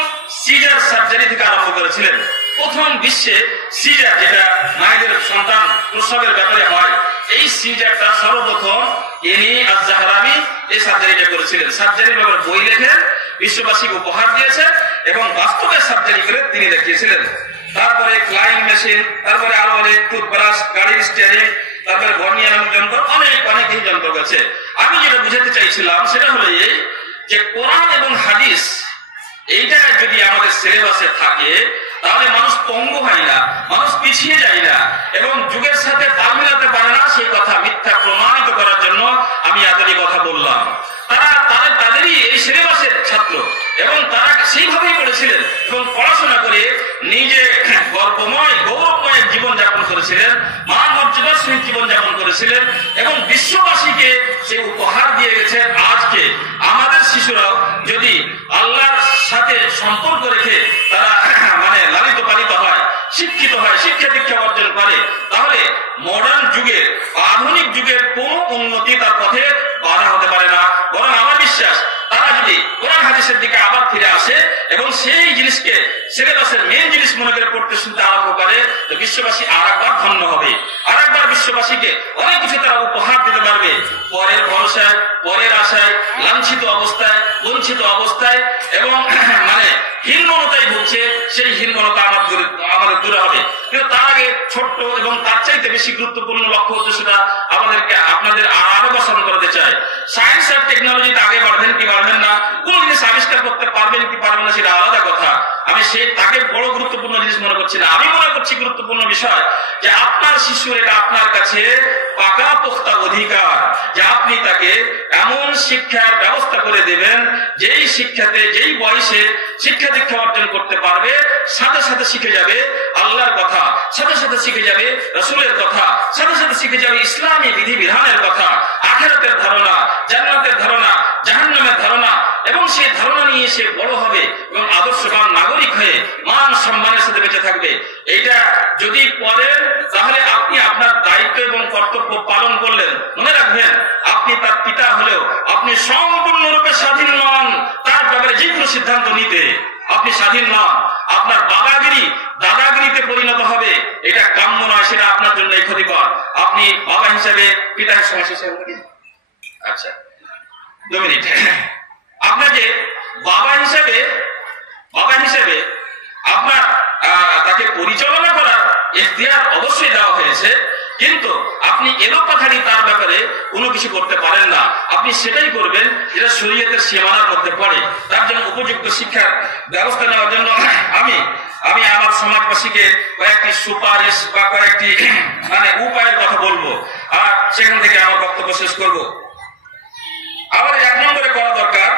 সিজার সার্জারি থেকে আরম্ভ করেছিলেন। প্রথম বিশ্বে সিজার, যেটা মায়েদের সন্তান প্রসবের ব্যাপারে হয়, এই সিজারটা সর্বপ্রথম ইনি আজ-জাহরামি এই সার্জারিটা করেছিলেন। সার্জারির ব্যাপারে বই লেখেন, বিশ্ববাসীকে উপহার দিয়েছেন এবং বাস্তবে সার্জারি করে তিনি দেখিয়েছিলেন। তারপরে ফ্লাইং মেশিন, তারপরে আরো অনেক টুথব্রাশ, গাড়ির স্টিয়ারিং, তারপরে বর্নিয়া নামক যন্ত্র, অনেক এই যন্ত্র গেছে। আমি যেটা বুঝাতে চাইছিলাম সেটা হলো এই যে কোরআন এবং হাদিস এইটা যদি আমাদের সিলেবাসে থাকে তাহলে মানুষ পঙ্গু হয় না, মানুষ পিছিয়ে যায় না এবং যুগের সাথে তাল মিলাতে পারে না। সেই কথা মিথ্যা প্রমাণিত করার জন্য আমি এতটি কথা বললাম। তাদেরই এই সিলেবাসের ছাত্র এবং তারা সেইভাবেই পড়েছিলেন এবং পড়াশোনা করে নিজে গৌরবময় জীবন যাপন করেছিলেন, মান মর্যাদার সহিত জীবন যাপন করেছিলেন এবং বিশ্ববাসীকে সে উপহার দিয়ে গেছেন। আজকে আমাদের শিশুরাও যদি আল্লাহর সাথে সম্পর্ক রেখে তারা মানে লালিত পালিত হয়, শিক্ষিত হয়, শিক্ষা দীক্ষা অর্জন করে, তাহলে মডার্ন যুগের, আধুনিক যুগের কোন উন্নতি তার পথে বাধা হতে পারে না। বরং আমার বিশ্বাস তারা যদি কোরআন হাদিসের দিকে আবার ফিরে আসে এবং সেই জিনিসকে সিলেবাসের মেইন জিনিস মনে করে পড়তে শুনতে আরম্ভ করে, তো বিশ্ববাসী আর একবার ধন্য হবে, আর একবার বিশ্ববাসীকে অনেক কিছু তারা উপহার দিতে পারবে। পরের ভরসায়, পরের আশায়, লাঞ্ছিত অবস্থায়, বঞ্চিত অবস্থায় এবং মানে হীনমনতায় ভুগছে, সেই হীনমনতা আমাদের দূরে হবে। কিন্তু তার আগে ছোট্ট এবং তার চাইতে বেশি গুরুত্বপূর্ণ লক্ষ্য হচ্ছে, সেটা আমাদেরকে আপনাদের আরো স্মরণ করাতে চাই। সায়েন্স আর টেকনোলজিতে আগে বাড়বেন কি বাড়বেন না, কোন জিনিস আবিষ্কার করতে পারবেন কি পারবেন না, সেটা আলাদা কথা। আমি তাকে বড় গুরুত্বপূর্ণ জিনিস মনে করছি না। আমি মনে করছি গুরুত্বপূর্ণ বিষয় যে আপনার শিশুর, এটা আপনার কাছে পাকা পোক্তা অধিকার যে আপনি তাকে এমন শিক্ষার ব্যবস্থা করে দেবেন যেই শিক্ষাতে, যেই বয়সে শিক্ষা দীক্ষা অর্জন করতে পারবে, সাথে সাথে শিখে যাবে আল্লাহর কথা, সাথে সাথে শিখে যাবে রাসূলের কথা, সাথে সাথে শিখে যাবে ইসলামী বিধি বিধানের কথা, আখিরাতের ধারণা, জান্নাতের ধারণা, জাহান্নামের ধারণা, এবং সেই ধারণা নিয়ে সে বড় হবে এবং আদর্শবান নাগরিক হয়ে মান সম্মানের সাথে বেঁচে থাকবে। এইটা যদি করেন তাহলে আপনি আপনার দায়িত্ব এবং কর্তব্য পালন করলেন। মনে রাখবেন, আপনি তার পিতা হলেও আপনি সম্পূর্ণরূপে স্বাধীন নন তার ব্যাপারে যে কোনো সিদ্ধান্ত নিতে। আপনি স্বাধীন নন, আপনার দাদাগিরিতে পরিণত হবে। এটা কাম্য নয়, সেটা আপনার জন্য ক্ষতিকর। আপনি বাবা হিসেবে, পিতার সমস্যা হিসেবে, আচ্ছা 2 মিনিট, আপনাকে বাবা হিসেবে আপনার তাকে পরিচালনা করার ইখতিয়ার অবশ্যই দেওয়া হয়েছে, কিন্তু আপনি এলোপাথারি তার ব্যাপারে কোনো কিছু করতে পারেন না। আপনি সেটাই করবেন যেটা শরীয়তের সীমানার মধ্যে পড়ে। তার জন্য উপযুক্ত শিক্ষার ব্যবস্থা নেওয়ার জন্য আমি আমার সমাজবাসীকে কয়েকটি সুপারিশ বা কয়েকটি মানে উপায়ের কথা বলবো, আর সেখান থেকে আমার বক্তব্য শেষ করবো। আমাদের 1 নম্বরে করা দরকার,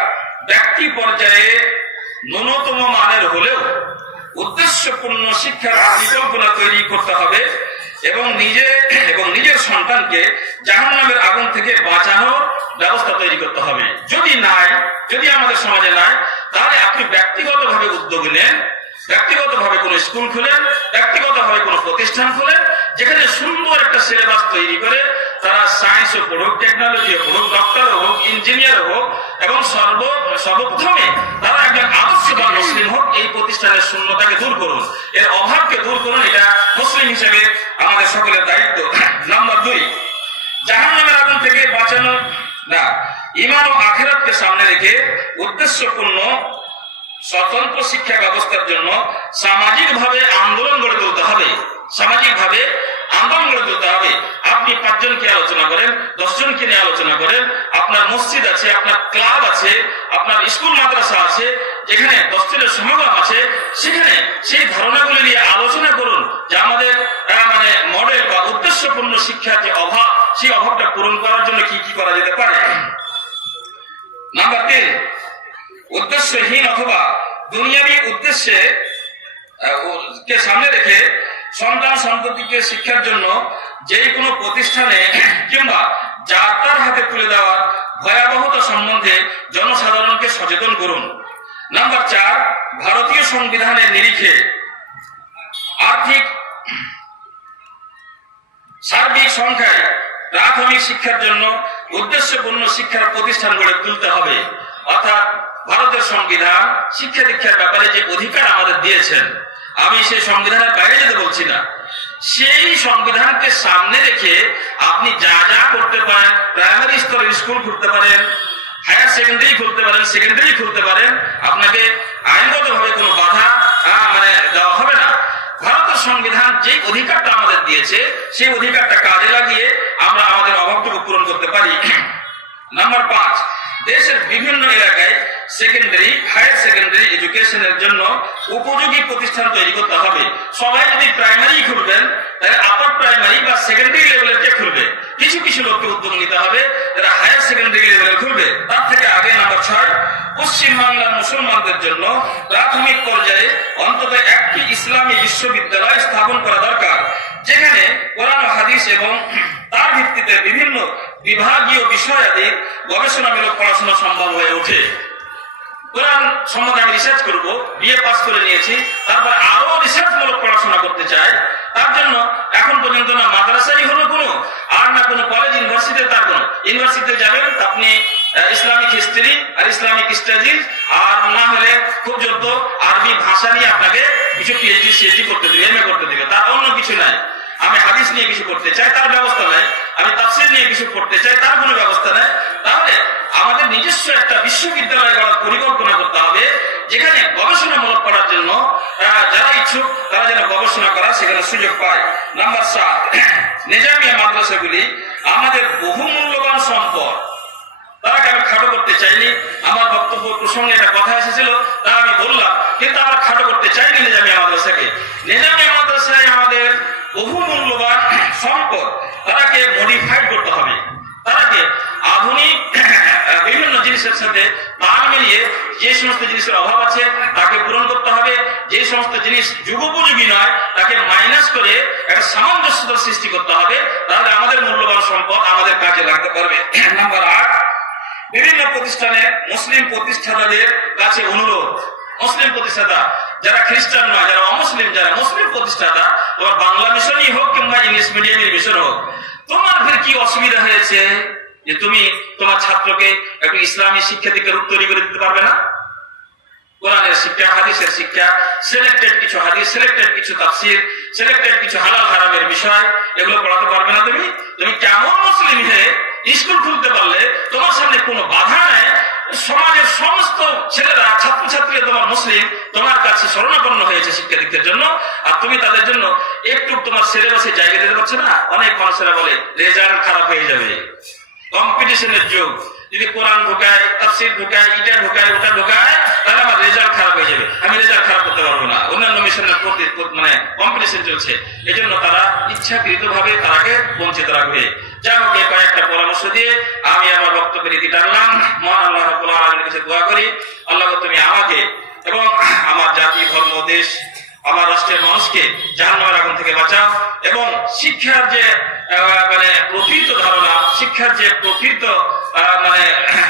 ব্যক্তি পর্যায়ে ন্যূনতম মানের হলেও উদ্দেশ্যপূর্ণ শিক্ষার পরিকল্পনা তৈরি করতে হবে এবং নিজের সন্তানকে জাহান্নামের আগুন থেকে বাঁচানোর ব্যবস্থা তৈরি করতে হবে। যদি আমাদের সমাজে নাই, তাহলে আপনি ব্যক্তিগতভাবে উদ্যোগ নেন, ব্যক্তিগতভাবে কোনো স্কুল খুলেন, ব্যক্তিগতভাবে কোনো প্রতিষ্ঠান খুলেন, যেখানে সুন্দর একটা সিলেবাস তৈরি করে তারা সায়েন্সও পড়ুক, টেকনোলজিও পড়ুক, ডক্টরও হোক, ইঞ্জিনিয়ারও হোক, এবং সর্বপ্রথমে তারা একজন আদর্শবান মুসলিম হোক। এই প্রতিষ্ঠানের শূন্যতাকে দূর করুন, এর অভাবকে দূর করুন। এটা মুসলিম হিসেবে আমাদের সকলের দায়িত্ব। নাম্বার 2, জাহান্নামের আগুন থেকে বাঁচানো না, ঈমান ও আখিরাতকে সামনে রেখে উদ্দেশ্যপূর্ণ স্বতন্ত্র শিক্ষা ব্যবস্থার জন্য সামাজিকভাবে আন্দোলন গড়ে তুলতে হবে। আপনি 5 জনকে আলোচনা করেন, 10 জনকে নিয়ে আলোচনা করেন, আপনার মসজিদ আছে, আপনার ক্লাব আছে, আপনার স্কুল মাদ্রাসা আছে, যেখানে 10 জনের সমাগম আছে, সেখানে সেই ধারণাগুলি নিয়ে আলোচনা করুন যে আমাদের মডেল বা উদ্দেশ্যপূর্ণ শিক্ষার যে অভাব, সেই অভাবটা পূরণ করার জন্য কি কি করা যেতে পারে। নাম্বার 3, উদ্দেশ্যহীন অথবা দুনিয়াবী উদ্দেশ্যে কে সামনে রেখে সন্তান সন্ততিকে শিক্ষার জন্য যে কোনো প্রতিষ্ঠানে কিংবা যার তার হাতে তুলে দেওয়ার ভয়াবহতা সম্বন্ধে জনসাধারণকে সচেতন করুন। নাম্বার 4, ভারতীয় সংবিধানের নিরিখে আর্থিক সার্বিক সংখ্যায় প্রাথমিক শিক্ষার জন্য উদ্দেশ্যপূর্ণ শিক্ষার প্রতিষ্ঠান গড়ে তুলতে হবে। অর্থাৎ ভারতের সংবিধান শিক্ষা দীক্ষার ব্যাপারে যে অধিকার আমাদের দিয়েছেন, আমি সেই সংবিধানের বাইরে যেতে বলছি না, সেই সংবিধানকে সামনে রেখে আপনি যা যা করতে পারেন, প্রাইমারি স্তরের স্কুল খুলতে পারেন, হায়ার সেকেন্ডারি খুলতে পারেন, সেকেন্ডারি খুলতে পারেন, আপনাকে আইনগতভাবে কোনো বাধা দেওয়া হবে না। ভারতের সংবিধান যে অধিকারটা আমাদের দিয়েছে, সেই অধিকারটা কাজে লাগিয়ে আমরা আমাদের অভাবটুকু পূরণ করতে পারি। নাম্বার 5, দেশের বিভিন্ন এলাকায় সেকেন্ডারি, হায়ার সেকেন্ডারি এডুকেশনের জন্য উপযোগী প্রতিষ্ঠান তৈরি করতে হবে। সবাই যদি প্রাইমারি খুলবেন, তাহলে আপার প্রাইমারি বা সেকেন্ডারি লেভেলের কে খুলবে? কিছু কিছু লোককে উদ্যোগ নিতে হবে যারা হায়ার সেকেন্ডারি লেভেলে খুলবে। তার থেকে আগে নাম্বার 6, পশ্চিম বাংলার মুসলমানদের জন্য প্রাথমিক পর্যায়ে অন্তত একটি ইসলামী বিশ্ববিদ্যালয় স্থাপন করা দরকার, যেখানে কোরআন ও হাদিস এবং তার ভিত্তিতে বিভিন্ন বিভাগীয় বিষয়াদি গবেষণামূলক পড়াশোনা সম্ভব হয়ে ওঠে। কোরআন সম্বন্ধে আমি রিসার্চ করব, বিএ পাস করে নিয়েছি, তারপর আরো রিসার্চমূলক পড়াশোনা করতে চাই। তার জন্য এখন পর্যন্ত না মাদ্রাসাই হলো কোনো, আর না কোনো কলেজ ইউনিভার্সিটি। তার কোনো ইউনিভার্সিটিতে যাবেন আপনি ইসলামিক হিস্ট্রি আর ইসলামিক স্টাডিজ, আর না হলে খুব যত আরবি ভাষা নিয়ে আপনাকে কিছু পিএইচডি সিএইচডি করতে দিবে, এমএ করতে দিবে, তার অন্য কিছু নাই। আমি হাদিস নিয়ে কিছু করতে চাই, তার ব্যবস্থা নাই। আমি তাফসীর নিয়ে কিছু করতে চাই, তার কোনো ব্যবস্থা নাই। তাহলে আমাদের নিজস্ব একটা বিশ্ববিদ্যালয় গড়ার পরিকল্পনা করতে হবে, যেখানে গবেষণামূলক করার জন্য যারা ইচ্ছুক তারা যেন গবেষণা করার সেখানে সুযোগ পায়। নাম্বার 7, নিজামিয়া মাদ্রাসাগুলি আমাদের বহুমূল্যবান সম্পদ। তাকে আমি খাটো করতে চাইনি, আমার বক্তব্য প্রসঙ্গে একটা কথা এসেছিল, তা আমি বললাম, কিন্তু আমরা খাটো করতে চাইনি নিজামিয়া মাদ্রাসাকে। নিজামিয়া মাদ্রাসায় আমাদের বহু মূল্যবান সম্পদ, তারাকে মডিফাইড করতে হবে, তারাকে আধুনিক বিভিন্ন জিনিসের সাথে তাল মিলিয়ে যে সমস্ত জিনিসের অভাব আছে তাকে পূরণ করতে হবে, যে সমস্ত জিনিস যুগোপযোগী নয় তাকে মাইনাস করে একটা সামঞ্জস্যতার সৃষ্টি করতে হবে, তাহলে আমাদের মূল্যবান সম্পদ আমাদের কাজে লাগতে পারবে। নাম্বার 8, বিভিন্ন প্রতিষ্ঠানে মুসলিম প্রতিষ্ঠাতাদের কাছে অনুরোধ, মুসলিম প্রতিষ্ঠাতা যারা খ্রিস্টান নয়, যারা অমুসলিম, যারা মুসলিম প্রতিষ্ঠাতা, তোমার বাংলা মিশনই হোক কিংবা ইংলিশ মিডিয়ামের মিশন হোক, তোমার ফের কি অসুবিধা হয়েছে যে তুমি তোমার ছাত্রকে একটু ইসলামী শিক্ষা দীক্ষার তৈরি করে দিতে পারবে না? কোরআনের শিক্ষা, হাদিসের শিক্ষা, সিলেক্টেড কিছু হাদিস, সিলেক্টেড কিছু তাফসীর, সিলেক্টেড কিছু হালাল হারামের বিষয়, এগুলো পড়াতে পারবে না? তুমি কেমন মুসলিম হয়ে স্কুল খুলতে পারলে তোমার সামনে কোনো বাধা নেই, সমাজের সমস্ত ছেলেরা ছাত্রছাত্রীরা তোমার মুসলিম, তোমার কাছে শরণাপন্ন হয়েছে শিক্ষা দীক্ষার জন্য, আর তুমি তাদের জন্য একটু তোমার সিলেবাসে জায়গা দিতে পারছো না? অনেক মানুষেরা বলে রেজাল্ট খারাপ হয়ে যাবে, কম্পিটিশনের যুগ, যদি কোরআন ঢোকায়, তাফসীর ঢোকায়, এটা ঢোকায়, ওটা ঢোকায়, তাহলে আমার রেজাল্ট খারাপ হয়ে যাবে, আমি রেজাল্ট খারাপ করতে পারবো না। অন্যান্য মিশনের প্রতি কম্পিটিশন চলছে, এই জন্য তারা ইচ্ছাকৃত ভাবে তারাকে বঞ্চিত রাখবে। যাই হোক, কয়েকটা পরামর্শ দিয়ে আমি আমার বক্তব্যের ইতি টানলাম। মহান আল্লাহ রাব্বুল আলামিনের কাছে দোয়া করি, আল্লাহ তুমি আমাকে এবং আমার জাতি, ধর্ম, দেশ, আমার রাষ্ট্রের মানুষকে জাহান্নামের আগুন থেকে বাঁচাও। এবং শিক্ষার যে মানে প্রকৃত ধারণা, শিক্ষার যে প্রকৃত মানে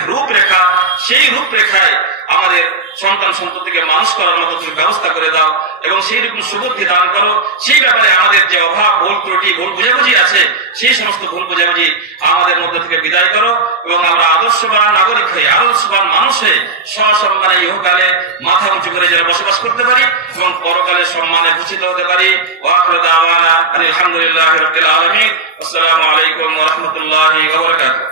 রূপরেখা, সেই রূপরেখায় আমাদের সন্তান সন্ততিকে মানুষ করার মতো তুমি ব্যবস্থা করে দাও এবং সেই রকম সুবুদ্ধি দান করো। সেই ব্যাপারে আমাদের যে অভাব, ভুল ত্রুটি, ভুল বুঝাবুঝি আছে, সেই সমস্ত ভুল বুঝাবুঝি আমাদের মধ্যে থেকে বিদায় করো এবং আমরা আদর্শবান নাগরিক হয়ে, আদর্শবান মানুষ হয়ে সসম্মানে ইহকালে মাথা উঁচু করে যেন বসবাস করতে পারি এবং পরকালে সম্মানে ভূষিত হতে পারি। ওয়া আখিরু দাওয়ানা আলহামদুলিল্লাহি রাব্বিল আলামিন। আসসালামু আলাইকুম ওয়া রাহমাতুল্লাহি ওয়া বারাকাতুহু।